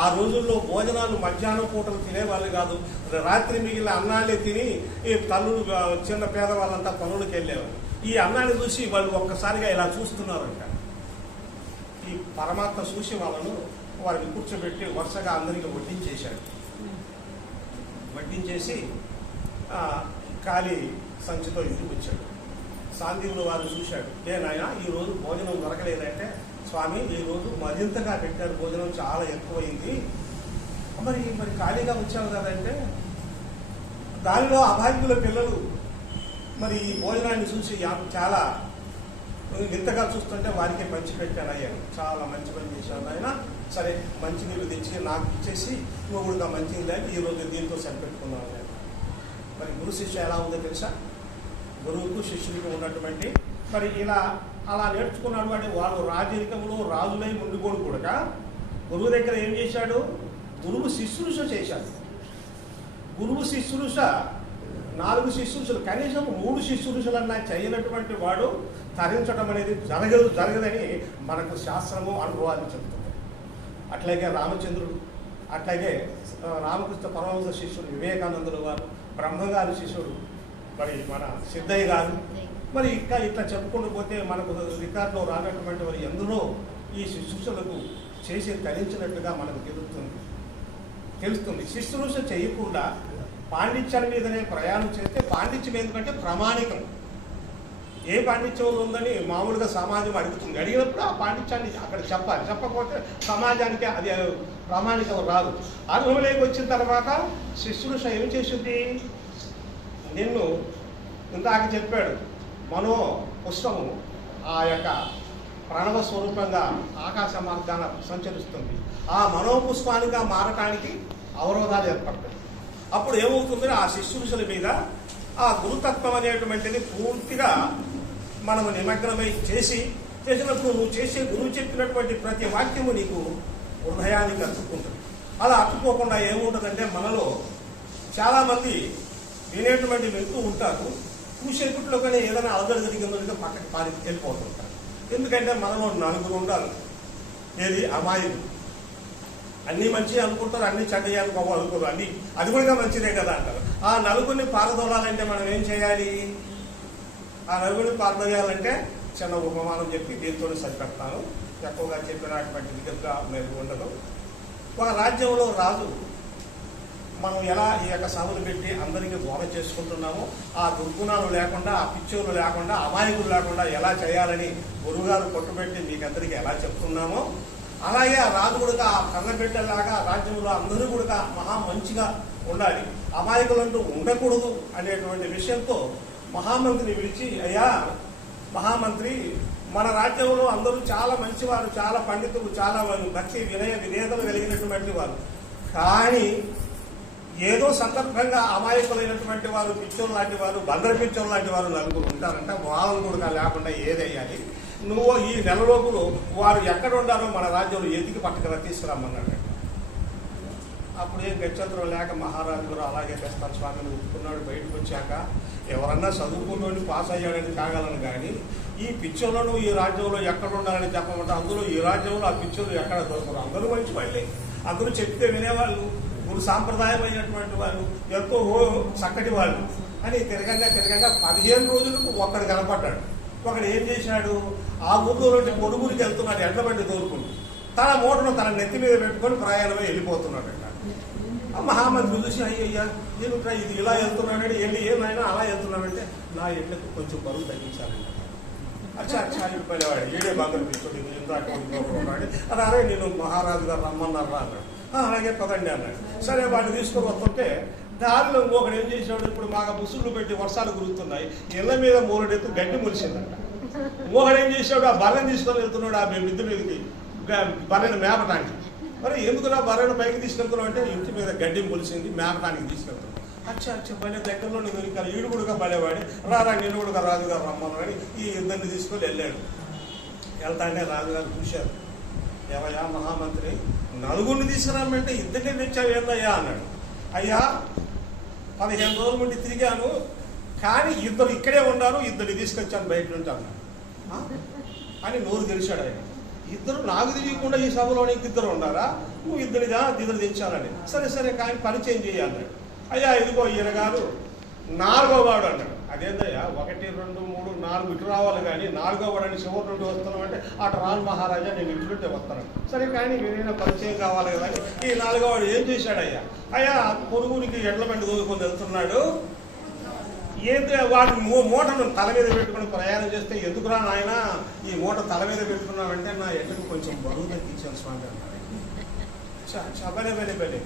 ఆ రోజుల్లో భోజనాలు మధ్యాహ్నం పూటలు తినేవాళ్ళు కాదు, రాత్రి మిగిలిన అన్నాలే తిని ఈ తల్లులు చిన్న పేదవాళ్ళంతా పనులకు వెళ్ళేవారు. ఈ అన్నాన్ని చూసి వాళ్ళు ఒక్కసారిగా ఇలా చూస్తున్నారంట. ఈ పరమాత్మ చూసి వారిని కూర్చోబెట్టి వరుసగా అందరికీ వడ్డించేశాడు. వడ్డించేసి ఖాళీ సంచితో ఇంటికి వచ్చాడు. సాందీవులు వారు చూశాడు. నాయన ఈరోజు భోజనం దొరకలేదంటే, స్వామి ఈరోజు మరింతగా పెట్టారు, భోజనం చాలా ఎక్కువైంది, మరి ఖాళీగా వచ్చావు కదంటే, దానిలో అభాగ్యుల పిల్లలు మరి ఈ భోజనాన్ని చూసి చాలా ఇంతగా చూస్తుంటే వారికి పంచిపెట్టాను అయ్యాను. చాలా మంచి పని చేశాను ఆయన. సరే మంచినీళ్ళు తెచ్చి నాకు ఇచ్చేసి నువ్వు కూడా మంచినీళ్ళు లేక ఈరోజు దీంతో సరిపెట్టుకున్నాను నేను. మరి గురు శిష్య ఎలా ఉందో తెలుసా? గురువుకు శిష్యుడికి ఉన్నటువంటి మరి అలా నేర్చుకున్నాడు. అంటే వాళ్ళు రాజరికంలో రాజులై ఉండిపోడు కూడా గురువు దగ్గర ఏం చేశాడు? గురువు శుశ్రూష చేశాడు. గురువు శుశ్రూష 4 శుశ్రూషలు, కనీసం 3 శుశ్రూషలన్నా చేయనటువంటి వాడు తరించడం అనేది జరగదని మనకు శాస్త్రము అనుభవాన్ని చెబుతుంది. అట్లాగే రామచంద్రుడు, అట్లాగే రామకృష్ణ పరమహంస శిష్యుడు వివేకానందుల వారు, బ్రహ్మగారి శిష్యుడు మరి మన సిద్ధయ్య గారు, మరి ఇంకా ఇట్లా చెప్పుకుంటూ పోతే మనకు రికార్డులో రానటువంటి వారు ఎందరో ఈ శుశ్రూషలకు చేసి తరించినట్టుగా మనకు తెలుస్తుంది. శుశ్రూష చేయకుండా పాండిత్యం మీదనే ప్రయాణం చేస్తే, పాండిత్యం ఎందుకంటే ప్రామాణికం. ఏ పాండిత్యంలో ఉందని మామూలుగా సమాజం అడుగుతుంది. అడిగినప్పుడు ఆ పాండిత్యాన్ని అక్కడ చెప్పాలి. చెప్పకపోతే సమాజానికి అది ప్రామాణికం రాదు. అనుభవంలోకి వచ్చిన తర్వాత శుశ్రూష ఏం చేసింది? నిన్ను ఇందాక చెప్పాడు, మనో పుష్పము ఆ యొక్క ప్రణవ స్వరూపంగా ఆకాశ మార్గాన సంచరిస్తుంది. ఆ మనోపుష్పానిగా మారటానికి అవరోధాలు ఏర్పడతాయి. అప్పుడు ఏమవుతుంది? ఆ శుశ్రూషల మీద ఆ గురుతత్వం అనేటువంటిది పూర్తిగా మనము నిమగ్నమై చేసినప్పుడు నువ్వు చేసే గురువు చెప్పినటువంటి ప్రతి వాక్యము నీకు హృదయానికి అతుక్కుంటుంది. అలా అతుక్కోకుండా ఏముంటుందంటే, మనలో చాలామంది వినేటువంటి వింటూ ఉంటారు, చూసేపుట్లోనే ఏదైనా అలజడి జరిగిందో పక్కకి వెళ్ళిపోతుంటారు. ఎందుకంటే మనలో 4 ఉండాలి. ఏది? అమాయకులు. అన్నీ మంచి అనుకుంటారు, అన్ని చెడ్డయ్య అనుకోరు, అన్ని అది కూడా మంచిదే కదా అంటారు. ఆ నలుగురిని పారదోలాలంటే మనం ఏం చేయాలి? ఆ నలుగురిని పారదోయాలంటే చిన్న ఉపమానం చెప్పి దీంతో సరిపెడతాను. ఎక్కువగా చెప్పినటువంటి విధంగా మేము ఉండదు. ఒక రాజ్యంలో రాజు మనం ఎలా ఈ యొక్క సభలు పెట్టి అందరికీ బోధ చేసుకుంటున్నామో, ఆ దుర్గుణాలు లేకుండా, ఆ పిచ్చోలు లేకుండా, అమాయకులు లేకుండా ఎలా చేయాలని గురువుగారు కొట్టుబెట్టి మీకందరికీ ఎలా చెప్తున్నామో, అలాగే ఆ రాజు కూడా ఆ కన్నబిడ్డలాగా రాజ్యంలో అందరూ కూడా మహా మంచిగా ఉండాలి, అమాయకులంటూ ఉండకూడదు అనేటువంటి విషయంతో మహామంత్రిని పిలిచి, అయ్యా మహామంత్రి, మన రాజ్యంలో అందరూ చాలా మంచివారు, చాలా పండితులు, చాలా భక్తి వినయ విధేయతలు కలిగినటువంటి వారు, కానీ ఏదో సందర్భంగా అమాయకులైనటువంటి వారు, పిచ్చోలు లాంటి వారు, బందర పిచ్చోలు లాంటి వారు 4 ఉంటారంట. వాళ్ళను కూడా లేకుండా ఏదయ్యాలి, నువ్వు ఈ నెలలోపులు వారు ఎక్కడ ఉండారో మన రాజ్యంలో ఎదిగి పట్టుకురా తీసుకురమ్మన్నాడు. అప్పుడు ఏం గచ్చంతరం లేక మహారాజు గారు అలాగే తెస్తారు స్వామిని ఒప్పుకున్నాడు. బయటకు వచ్చాక ఎవరన్నా చదువుకుని పాస్ అయ్యాడని కాగలను, కానీ ఈ పిచ్చోళ్ళను ఈ రాజ్యంలో ఎక్కడ ఉండాలని చెప్పమంటే అందులో ఈ రాజ్యంలో ఆ పిచ్చోళ్ళు ఎక్కడ దొరకరు. అందరూ మంచి వాళ్ళే, అందరూ చెప్తే వినేవాళ్ళు, గురు సాంప్రదాయమైనటువంటి వాళ్ళు, ఎంతో చక్కటి వాళ్ళు అని తిరగంగా 15 రోజులకు ఒక్కడు కనపడ్డాడు. ఒకడు ఏం చేశాడు? ఆ ఊళ్ళో నుండి పొడుగురికి వెళ్తున్నాడు ఎడ్లబండి తోలుకుంటూ, తన మూటను తన నెత్తి మీద పెట్టుకొని ప్రయాణమై వెళ్ళిపోతున్నాడు. మహామంత్రి చూసి, అయ్యయ్యా ఏమిట్రా ఇది ఇలా వెళ్తున్నాడు, ఏమైనా అలా వెళ్తున్నాడంటే, నా ఎడ్లకు కొంచెం బరువు తగ్గించాలండి. అచ్చా వెళ్ళిపోయేవాడు. ఏడే బాగా తీసుకొని ఇందాక అరే నేను మహారాజు గారు రమ్మన్నారా అన్నాడు. అలాగే పదండి అన్నాడు. సరే వాడిని తీసుకొని వస్తుంటే దారిలో ఒకడు ఏం చేసాడు? ఇప్పుడు మాకు ముసుళ్ళు పెట్టి వర్షాలు కురుస్తున్నాయి, ఇళ్ల మీద 3 ఎత్తు గడ్డి మురిసిందంట. ఇంకొకడు ఏం చేసాడు, ఆ బర్రెని తీసుకొని వెళ్తున్నాడు ఆ మిద్దె మీదకి బర్రెని మేపటానికి. మరి ఎందుకురా బర్రెను పైకి తీసుకెళ్తున్నావు అంటే ఇంటి మీద గడ్డి మొలిసింది మేపటానికి తీసుకెళ్తున్నాడు. అచ్చా భలే దగ్గరలో దొరికారు, ఈడు కూడా భలేవాడి, రారా నేను కూడా రాజుగారు రమ్మని ఈ ఇద్దరిని తీసుకొని వెళ్ళాడు. వెళ్తానే రాజుగారు చూశారు, ఏవయ్యా మహామంత్రి, నలుగురిని తీసుకురామంటే ఇద్దరిని తెచ్చావు ఏందయ్యా అన్నాడు. అయ్యా 15 రోజుల నుండి తిరిగాను, కానీ ఇద్దరు ఇక్కడే ఉన్నారు, ఇద్దరిని తీసుకొచ్చాను బయట నుంచి అన్నాడు. అని నోరు తెలిసాడు ఆయన. ఇద్దరు నాకు తెలియకుండా ఈ సభలో ఇద్దరు ఉన్నారా, నువ్వు ఇద్దరు తెచ్చానని. సరే కానీ పరిచయం చేయాలన్నాడు. అయ్యా ఇదిగో ఈయన గారు 4వ వాడు అన్నాడు. అదేందయ్యా 1, 2, 3, 4 ఇటు రావాలి కానీ 4వ వాడు అని చివరి నుండి వస్తున్నాం అంటే అటు రాను మహారాజా, నేను ఇటు వస్తాను. సరే కానీ మీరైనా పరిచయం కావాలి కదా. ఈ 4వ వాడు ఏం చేశాడయ్యా, అయ్యా పొరుగురికి ఎడ్ల బండి దూదుకొని వెళ్తున్నాడు, ఏంటి వాడు మూటను తల మీద పెట్టుకుని ప్రయాణం చేస్తే, ఎందుకురా నాయన ఈ మూట తల మీద పెట్టుకున్నామంటే నా ఎడ్లకు కొంచెం బరువు తగ్గించాను స్వామి అన్నాడు. బలే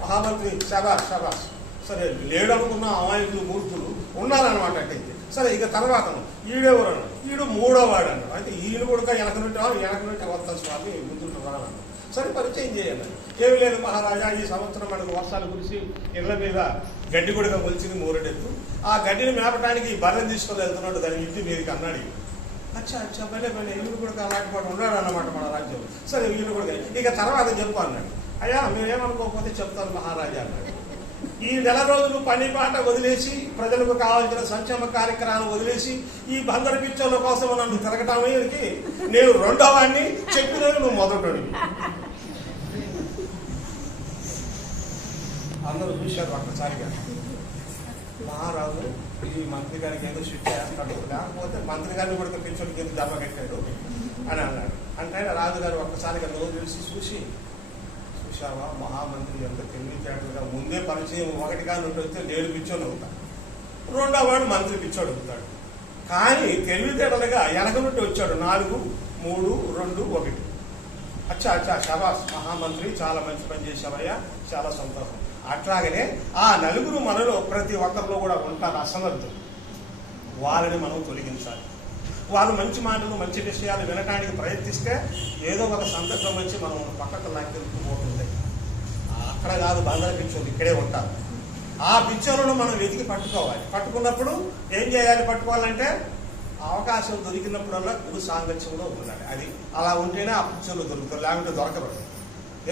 మహామంత్రి శబాష్. సరే లేడు అనుకున్న అమాయకులు మూర్ఖులు ఉన్నారనమాట. అంటే సరే ఇక తర్వాత ఈడెవరు అన్నాడు. ఈడు 3వ వాడు అన్నాడు. అయితే ఈయన కూడా వెనక నుండి వస్తాను స్వామి, ముందు రాను. సరే పరిచయం చేయండి. ఏమి లేదు మహారాజా, ఈ సంవత్సరం మనకు వర్షాలు కురిసి ఇళ్ల మీద గడ్డి గుడిగా మొలిచింది మూరెడెత్తు, ఆ గడ్డిని మేపడానికి బర్రెని తీసుకొని వెళ్తున్నాడు దాని ఇంటి మీదకి అన్నాడు. అచ్చా భలే వీళ్ళు కూడా అలాంటి వాడు ఉన్నాడు అన్నమాట మన రాజ్యంలో. సరే వీళ్ళు కూడా ఇక తర్వాత చెప్పు అన్నాడు. అయ్యా మీరేమనుకోకపోతే చెప్తాను మహారాజా అన్నాడు. ఈ నెల రోజులు పని పాట వదిలేసి, ప్రజలకు కావాల్సిన సంక్షేమ కార్యక్రమాలు వదిలేసి ఈ బందరు పిచ్చోళ్ళ కోసం నన్ను తిరగటానికి నేను 2వ వాడిని, చెప్పినది నువ్వు మొదటిని. అందరూ చూశారు ఒక్కసారిగా. మహారాజు ఈ మంత్రి గారికి ఏదో శిక్ష వేస్తాడు, లేకపోతే మంత్రి గారిని కూడా పిచ్చోడికి ఏదో దెబ్బ కట్టాడు అని అన్నాడు. అంటే రాజుగారు ఒక్కసారిగా నోరు తెలిసి చూశావా మహామంత్రి ఎంత తెలివితేటలుగా ముందే పరిచయం 1గా నుండి వస్తే నేను పిచ్చోడు అవుతాను, 2వ వాడు మంత్రి పిచ్చోడు అవుతాడు. కానీ తెలివితేటలుగా వెనక నుండి వచ్చాడు 4, 3, 2, 1. అచ్చా శబాష్ మహామంత్రి, చాలా మంచి పని చేశావయ్యా, చాలా సంతోషం. అట్లాగనే ఆ నలుగురు మనలో ప్రతి ఒక్కరిలో కూడా ఉంటారు అసమర్థులు, వాళ్ళని మనం తొలగించాలి. వాళ్ళు మంచి మాటలు మంచి విషయాలు వినటానికి ప్రయత్నిస్తే ఏదో ఒక సందర్భం వచ్చి మనం పక్కకు లాక్కెళ్తుపోతుంది. అక్కడ కాదు బందరు పిచ్చోళ్ళు ఇక్కడే ఉంటారు. ఆ పిచ్చోళ్ళను మనం వెతికి పట్టుకోవాలి. పట్టుకున్నప్పుడు ఏం చేయాలి, పట్టుకోవాలంటే అవకాశం దొరికినప్పుడల్లా గురు సాంగత్యంలో ఉండాలి. అది అలా ఉంటేనే ఆ పిచ్చోళ్ళు దొరుకుతారు, లేకుంటే దొరకబడదు.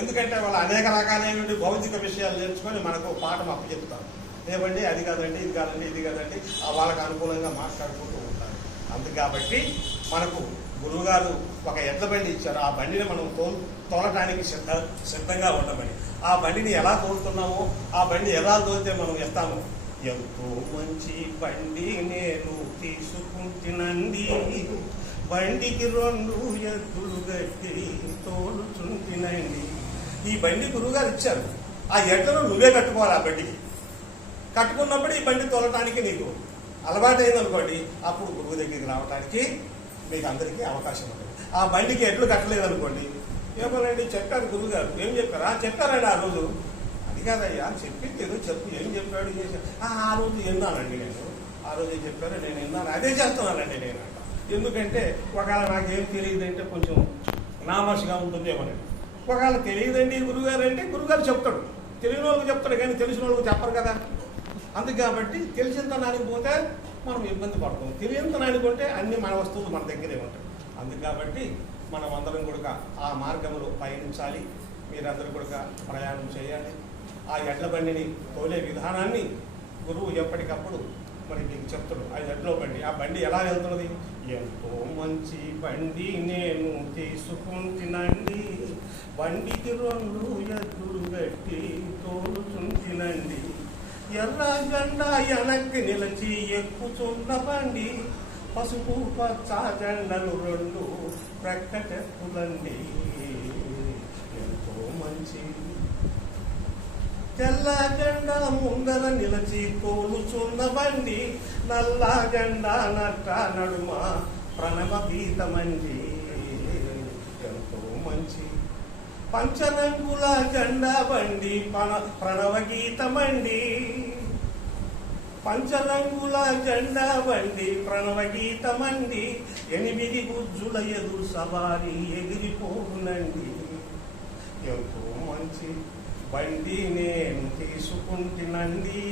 ఎందుకంటే వాళ్ళు అనేక రకాలైన భౌతిక విషయాలు నేర్చుకొని మనకు పాఠం అప్పచెప్తారు. ఏమండి అది కాదండి, ఇది కాదండి, ఇది కాదండి, వాళ్ళకు అనుకూలంగా మాట్లాడుకుంటూ ఉంటారు. అందుకు కాబట్టి మనకు గురువుగారు ఒక ఎడ్ల బండి ఇచ్చారు. ఆ బండిని మనం తోలటానికి సిద్ధంగా ఉండమని. ఆ బండిని ఎలా తోలుతున్నామో, ఆ బండి ఎలా తోలితే మనం ఎత్తామో. ఎంతో మంచి బండి నేను తీసుకుంటునండి, బండికి 2 ఎద్దులు గట్టి తోలుచుంటినండి. ఈ బండి గురువుగారు ఇచ్చారు. ఆ ఎడ్లను నువ్వే కట్టుకోవాలి. ఆ బండికి కట్టుకున్నప్పుడు ఈ బండి తోలటానికి నీకు అలవాటు అయిందనుకోండి, అప్పుడు గురువు దగ్గరికి రావడానికి మీకు అందరికీ అవకాశం ఉంటుంది. ఆ బండికి ఎడ్లు కట్టలేదనుకోండి, ఏమోనండి చెప్పారు గురువుగారు. ఏం చెప్పారు? చెప్పారండి ఆ రోజు. అది కాదయ్యా చెప్పింది ఏదో చెప్పు, ఏం చెప్పాడు చేశాడు. ఆ రోజు విన్నానండి నేను, ఆ రోజు ఏం చెప్పారో నేను విన్నాను, అదే చేస్తున్నానండి నేను అంట. ఎందుకంటే ఒకవేళ నాకేం తెలియదంటే కొంచెం నామర్షిగా ఉంటుందేమోనండి. ఒకవేళ తెలియదండి గురువుగారు అంటే గురువుగారు చెప్తాడు, తెలియని వాళ్ళకి చెప్తాడు కానీ తెలిసిన వాళ్ళకి చెప్పరు కదా. అందుకు కాబట్టి తెలిసినతనానికి పోతే మనం ఇబ్బంది పడతాం, తెలియనితనానికి ఉంటే అన్ని మన వస్తువులు మన దగ్గరే ఉంటాయి. అందుకు కాబట్టి మనం అందరం కూడా ఆ మార్గంలో పయనించాలి. మీరందరూ కూడా ప్రయాణం చేయాలి. ఆ ఎడ్ల బండిని తోలే విధానాన్ని గురువు ఎప్పటికప్పుడు మరి మీకు చెప్తాడు. ఆ ఎడ్ల బండి, ఆ బండి ఎలా వెళ్తున్నది, ఎంతో మంచి బండి నేను తీసుకుంటునండి, బండికి 2 ఎద్దులు గట్టి తోలుచుంటినండి, ఎర్ర జెండా వెనక్కి నిలిచి ఎక్కుచున్న బండి, పసుపు పచ్చ జెండలు 2 ప్రక్కటెత్తులండి, ఎంతో మంచి తెల్ల జెండా ముందర నిలిచి తోలుచున్న బండి, నల్ల జెండా నట్ట నడుమ ప్రణవ గీతమండి, ఎంతో మంచి పంచరంగుల జెండా బండి ప్రణవ గీతమండి, పంచరంగుల జెండా బండి ప్రణవ గీతమండి 8 గుజ్జుల ఎదురు సవారి ఎగిరిపోవునండి. ఎంతో మంచి బండి నేను తీసుకుంటునండి,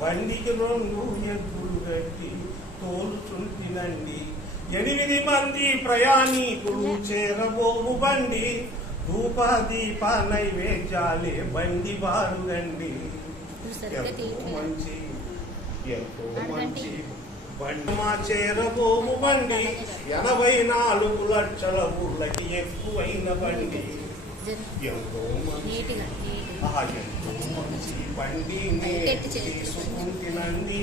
బండికి 2 ఎద్దులు కట్టి తోలుచుంటినండి. 8 మంది ప్రయాణికులు చేరబోవు బండి, ధూప దీప నైవేద్యాలే బండి బారుగండి. ఎంతో మంచి బండి మా చేరబోము బండి, 84 లక్షల ఊర్లకి ఎక్కువైన బండి. ఎంతో మంచి బండి నేను తీసుకుంటునండి,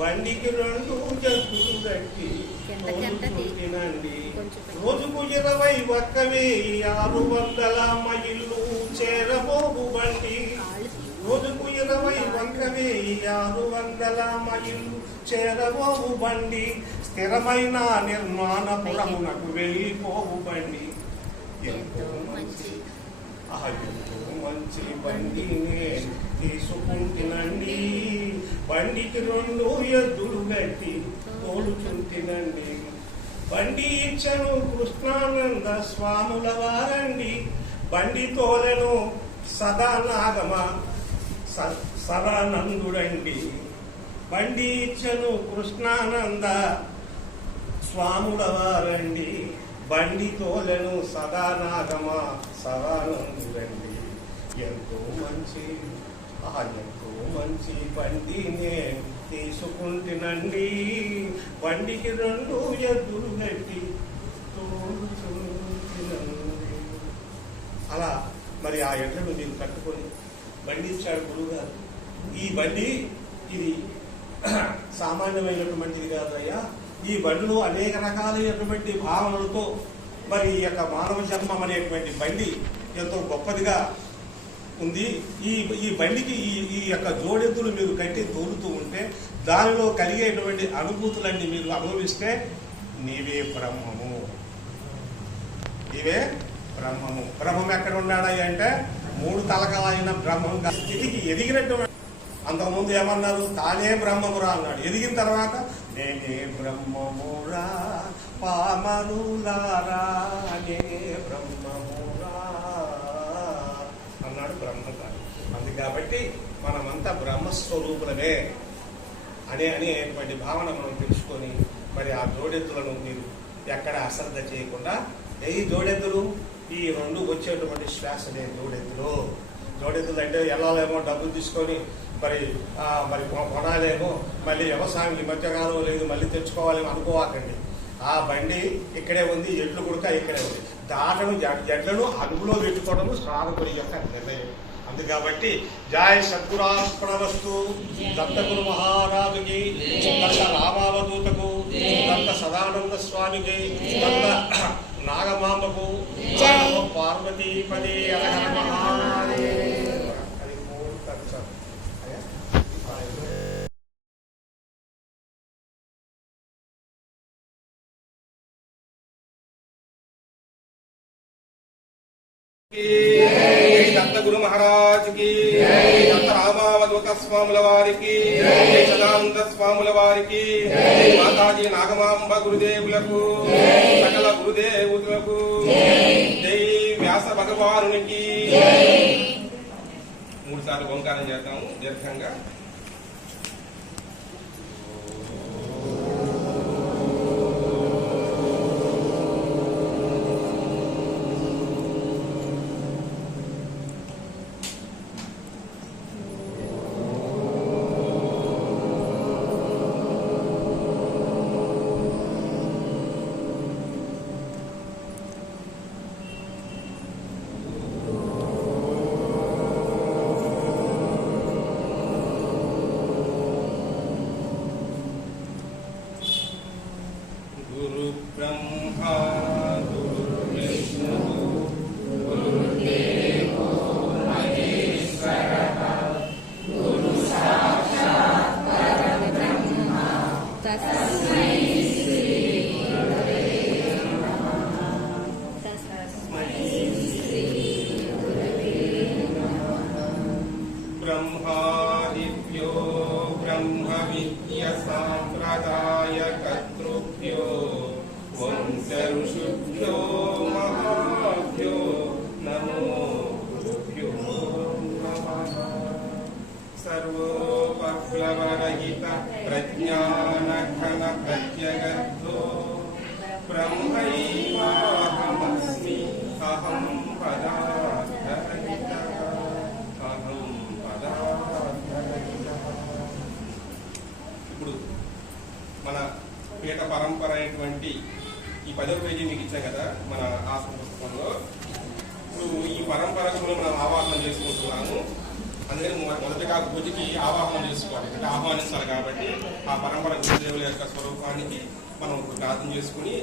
బండికి 2 జగ్గులు కట్టి తోలుచుంటినండి. రోజుకు 21,600 మైళ్ళు చేరబోవు బండి, రోజుకు 21,600 మైళ్ళు చేరబోవు బండి, స్థిరమైన నిర్మాణపురమునకు వెళ్ళిపోవు బండి. ఎంతో మంచి బండి నేను తీసుకుంటునండి, బండికి 2 ఎద్దులు కట్టి తోలుచుంటినండి. బండి ఇచ్చను కృష్ణానంద స్వాముల వారండి, బండి తోలను సదానాగమ సదానందుడండి. బండి ఇచ్చను కృష్ణానంద స్వాముల వారండి, బండి తోలను సదానాగమ సదానందుడండి. ఎంతో మంచి బండి నేను తీసుకుంటునండి, బండికి 2 ఎద్దులు కట్టి తోలుచుంటినండి. అలా మరి ఆ ఎడ్లను మీరు కట్టుకొని బండి ఇచ్చాడు గురువు గారు. ఈ బండి ఇది సామాన్యమైనటువంటిది కాదయ్యా, ఈ బండిలో అనేక రకాలైనటువంటి భావనలతో మరి ఈ యొక్క మానవ జన్మం అనేటువంటి బండి ఎంతో గొప్పదిగా ఉంది. ఈ బండికి ఈ యొక్క జోడెద్దులు మీరు కట్టి తోలుతూ ఉంటే దానిలో కలిగేటువంటి అనుభూతులన్నీ మీరు అనుభవిస్తే నీవే బ్రహ్మము, నీవే బ్రహ్మము. బ్రహ్మం ఎక్కడ ఉన్నాడయ్య అంటే 3 తలకాలైన బ్రహ్మం స్థితికి ఎదిగినటువంటి. అంతకుముందు ఏమన్నారు? తానే బ్రహ్మమురా అన్నాడు. ఎదిగిన తర్వాత నేనే బ్రహ్మమురా పామరులారా, నేనే బ్రహ్మమురా అన్నాడు బ్రహ్మగారు. అందు కాబట్టి మనమంతా బ్రహ్మస్వరూపులమే అనేటువంటి భావన మనం తెలుసుకొని మరి ఆ జోడెద్దులను మీరు ఎక్కడ అశ్రద్ధ చేయకుండా, ఈ జోడెద్దులు ఈ 2 వచ్చేటువంటి శ్వాసలే జోడెద్దులు. జోడెద్దులు అంటే వెళ్ళాలేమో డబ్బులు తీసుకొని మరి కొనాలేమో, మళ్ళీ వ్యవసాయం ఈ మధ్యకాలం లేదు మళ్ళీ తెచ్చుకోవాలేమో అనుకోవాకండి. ఆ బండి ఇక్కడే ఉంది, ఎడ్లు కుడక ఇక్కడే ఉంది. దాటను ఎడ్లను అదుపులో పెట్టుకోవడం సాధకుడి యొక్క నిర్ణయం. అందు కాబట్టి జయ సద్గురార్పణవస్తు, దత్తగురు మహారాజుకి, దత్త రామావధూతకు, దత్త సదానంద స్వామికి, దత్త నాగమాంబకు, పార్వతీపతి హర మహాదేవ. దత్త గురు మహారాజ్ కి, దత్త రామావధూత స్వాముల వారికి, సదానంద స్వాముల వారికి, మాతాజీ నాగమాంబ గురుదేవులకు, సకల గురుదేవులకు, జై వ్యాస భగవానునికి. 3 సార్లు ఓంకారం చేద్దాము దీర్ఘంగా. విప్లవరహిత ప్రజ్ఞానఘన ప్రత్యగర్భో బ్రహ్మైవాహమస్మి అహం పదార్థరహిత అహం పదార్థరహిత. ఇప్పుడు మన పీఠ పరంపర అయినటువంటి ఈ 10వ పేజీ మీకు ఇచ్చాం కదా మన ఆశ్రమ పుస్తకంలో. ఇప్పుడు ఈ పరంపరకు మనం ఆవాహనం చేసుకుంటున్నాము. అందుకని మొదటిగా పూజకి ఆవాహనం చేసుకోవాలి, అంటే ఆహ్వానిస్తారు. కాబట్టి ఆ పరంపర గురుదేవుల యొక్క స్వరూపానికి మనం ప్రార్థన చేసుకుని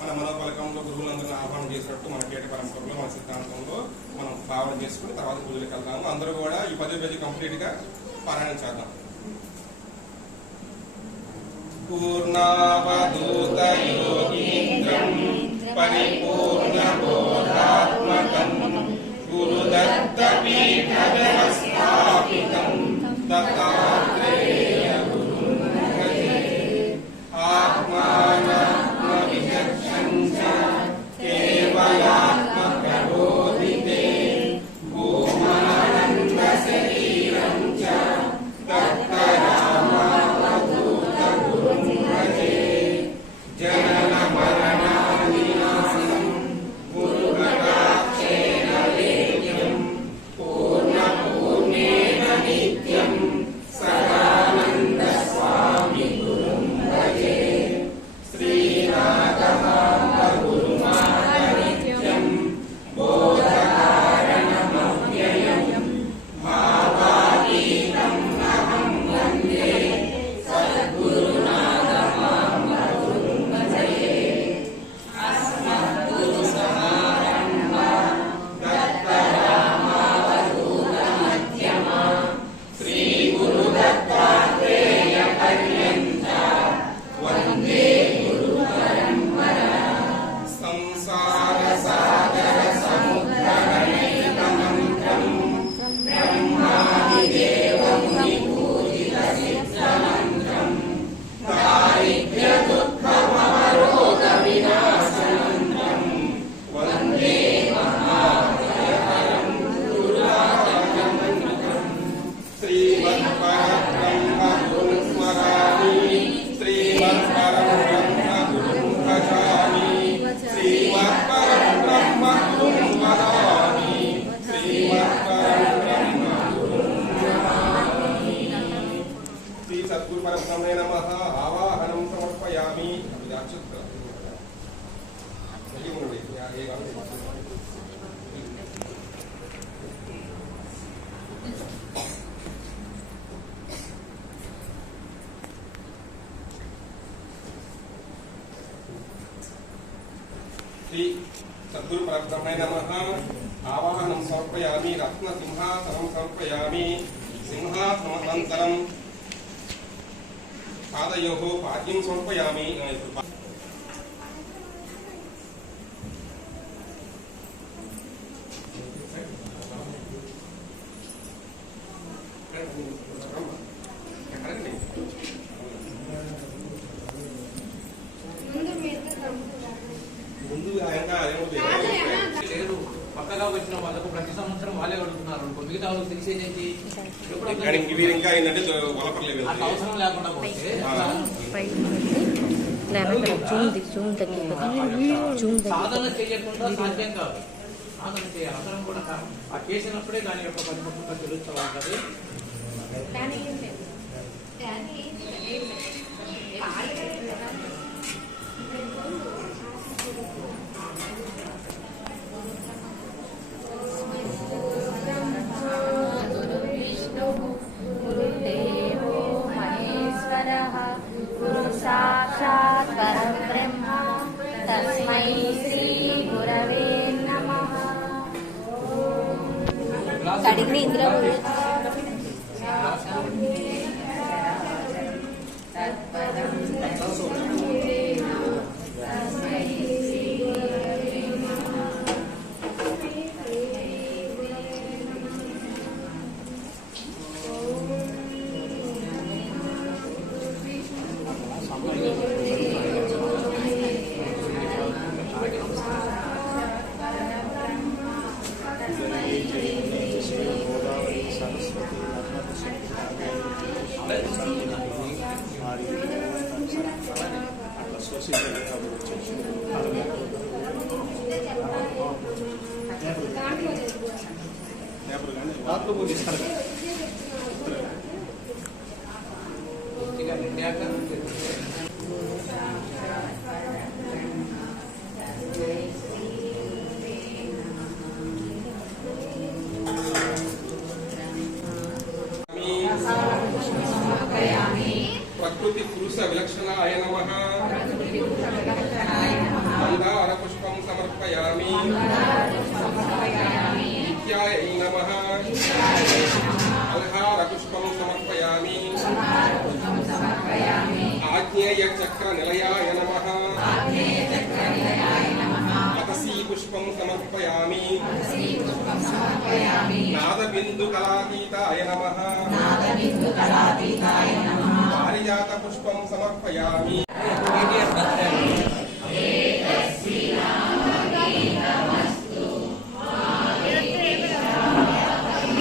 మన మనోపలకంలో గురువులందరినీ ఆహ్వానం చేసినట్టు మన పీఠ పరంపరలో మన సిద్ధాంతంలో మనం భావన చేసుకుని తర్వాత పూజలకు వెళ్దాము. అందరూ కూడా ఈ 10వ పేజీ కంప్లీట్ గా పారాయణ చేద్దాం. పూర్ణావధూత యోగీంద్రం పరిపూర్ణ బోధాత్మకం గురుదత్త పీఠ వ్యవస్థాపితం దత్తాత్రేయ గురుం భజే. ఆత్మానాత్మ విచక్షణ చ కేవలాత్మ ప్రబోధితే భూమానంద శరీరం చ దత్తరామావధూత గురుం భజే. జనన మరణానినాశం గురుకటాక్షేణ వేద్యం పూర్ణపూర్ణేన నిత్యం సదానంద స్వామి గురుం భజే. శ్రీనాథమాంబ గురుమాత నిత్యం బోధకారణమవ్యయం భావాతీతం అహం వందే సద్గురునాథమాంబ గురుం భజే. అస్మద్గురు సమారంభా దత్తరామావధూత మధ్యమా శ్రీ గురు దత్తాత్రేయ పర్యంత వందే గురు పరంపరా. సంసార సాగర సముద్రగణైక మంత్రం బ్రహ్మాదిదేవ ముని పూజిత సిద్ధ మంత్రం దారిద్ర్య దుఃఖ మహారోగ వినాశ మంత్రం వందే మహాభయకరం గురురాజమంత్రం. శ్రీమత్పరబ్రహ్మ గురుం స్మరామి శ్రీమత్పరబ్రహ్మ గురుం భజామి శ్రీమత్పరబ్రహ్మ గురుం వదామి శ్రీమత్పరబ్రహ్మ గురుం నమామి. శ్రీ సద్గురు పరబ్రహ్మే నమః. ఆవాహనం సమర్పయామి. శ్రీ సద్గురు పరబ్రహ్మే నమః. ఆవాహనం సమర్పయామి. రత్న సింహాసనం సమర్పయామి. సింహాసనానంతరం పాదయోః పాద్యం సమర్పయామి. ముందు ఆయన లేదు, పక్కగా వచ్చిన వాళ్ళకు ప్రతి సంవత్సరం వాళ్ళే అడుగుతున్నారు అనుకో, మిగతా వాళ్ళకి తెలిసేదేంటి? వీరు ఇంకా ఏంటంటే వలపర్లేదు. అట్లా అవసరం లేకుండా పోతే సాధన చేయకుండా సాధ్యం కాదు. సాధన చేయాలి, అందరం కూడా ఆ చేసినప్పుడే దాని యొక్క పరిపక్వత తెలుస్తూ ఉంటుంది. साक्षात् परब्रह्म तस्मै श्री गुरवे नमः. कडिग्नी इंद्र గోదావరి పేపర్ కానీ రాత్రి పూజిస్తారు కదా. పూర్తిగా నిండాక ప్రకృతి పురుష విలక్షణాయ నమః మందార పుష్పం సమర్పయామి నిత్యాయ నమః అల్హార పుష్పం సమర్పయామి ఆగ్నేయ చక్ర నిలయాయ నమః అతసీ పుష్పం సమర్పయామి నాదబిందు కళాతీతాయ నమః పారిజాత పుష్పం సమర్పయామి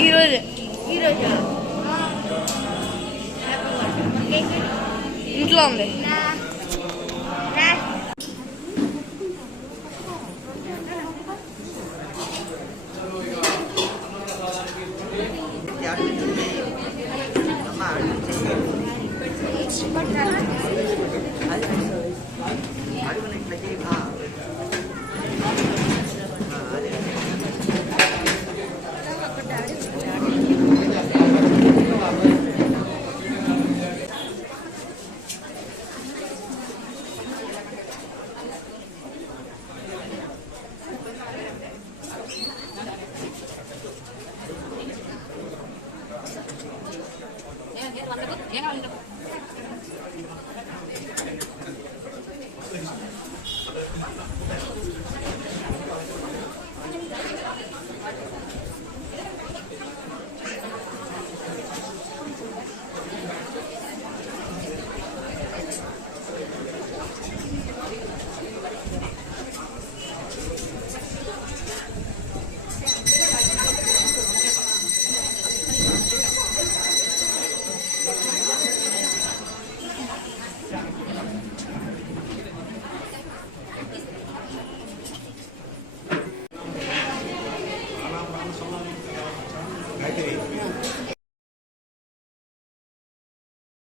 ఈరోజు ఇంట్లో ఉంది.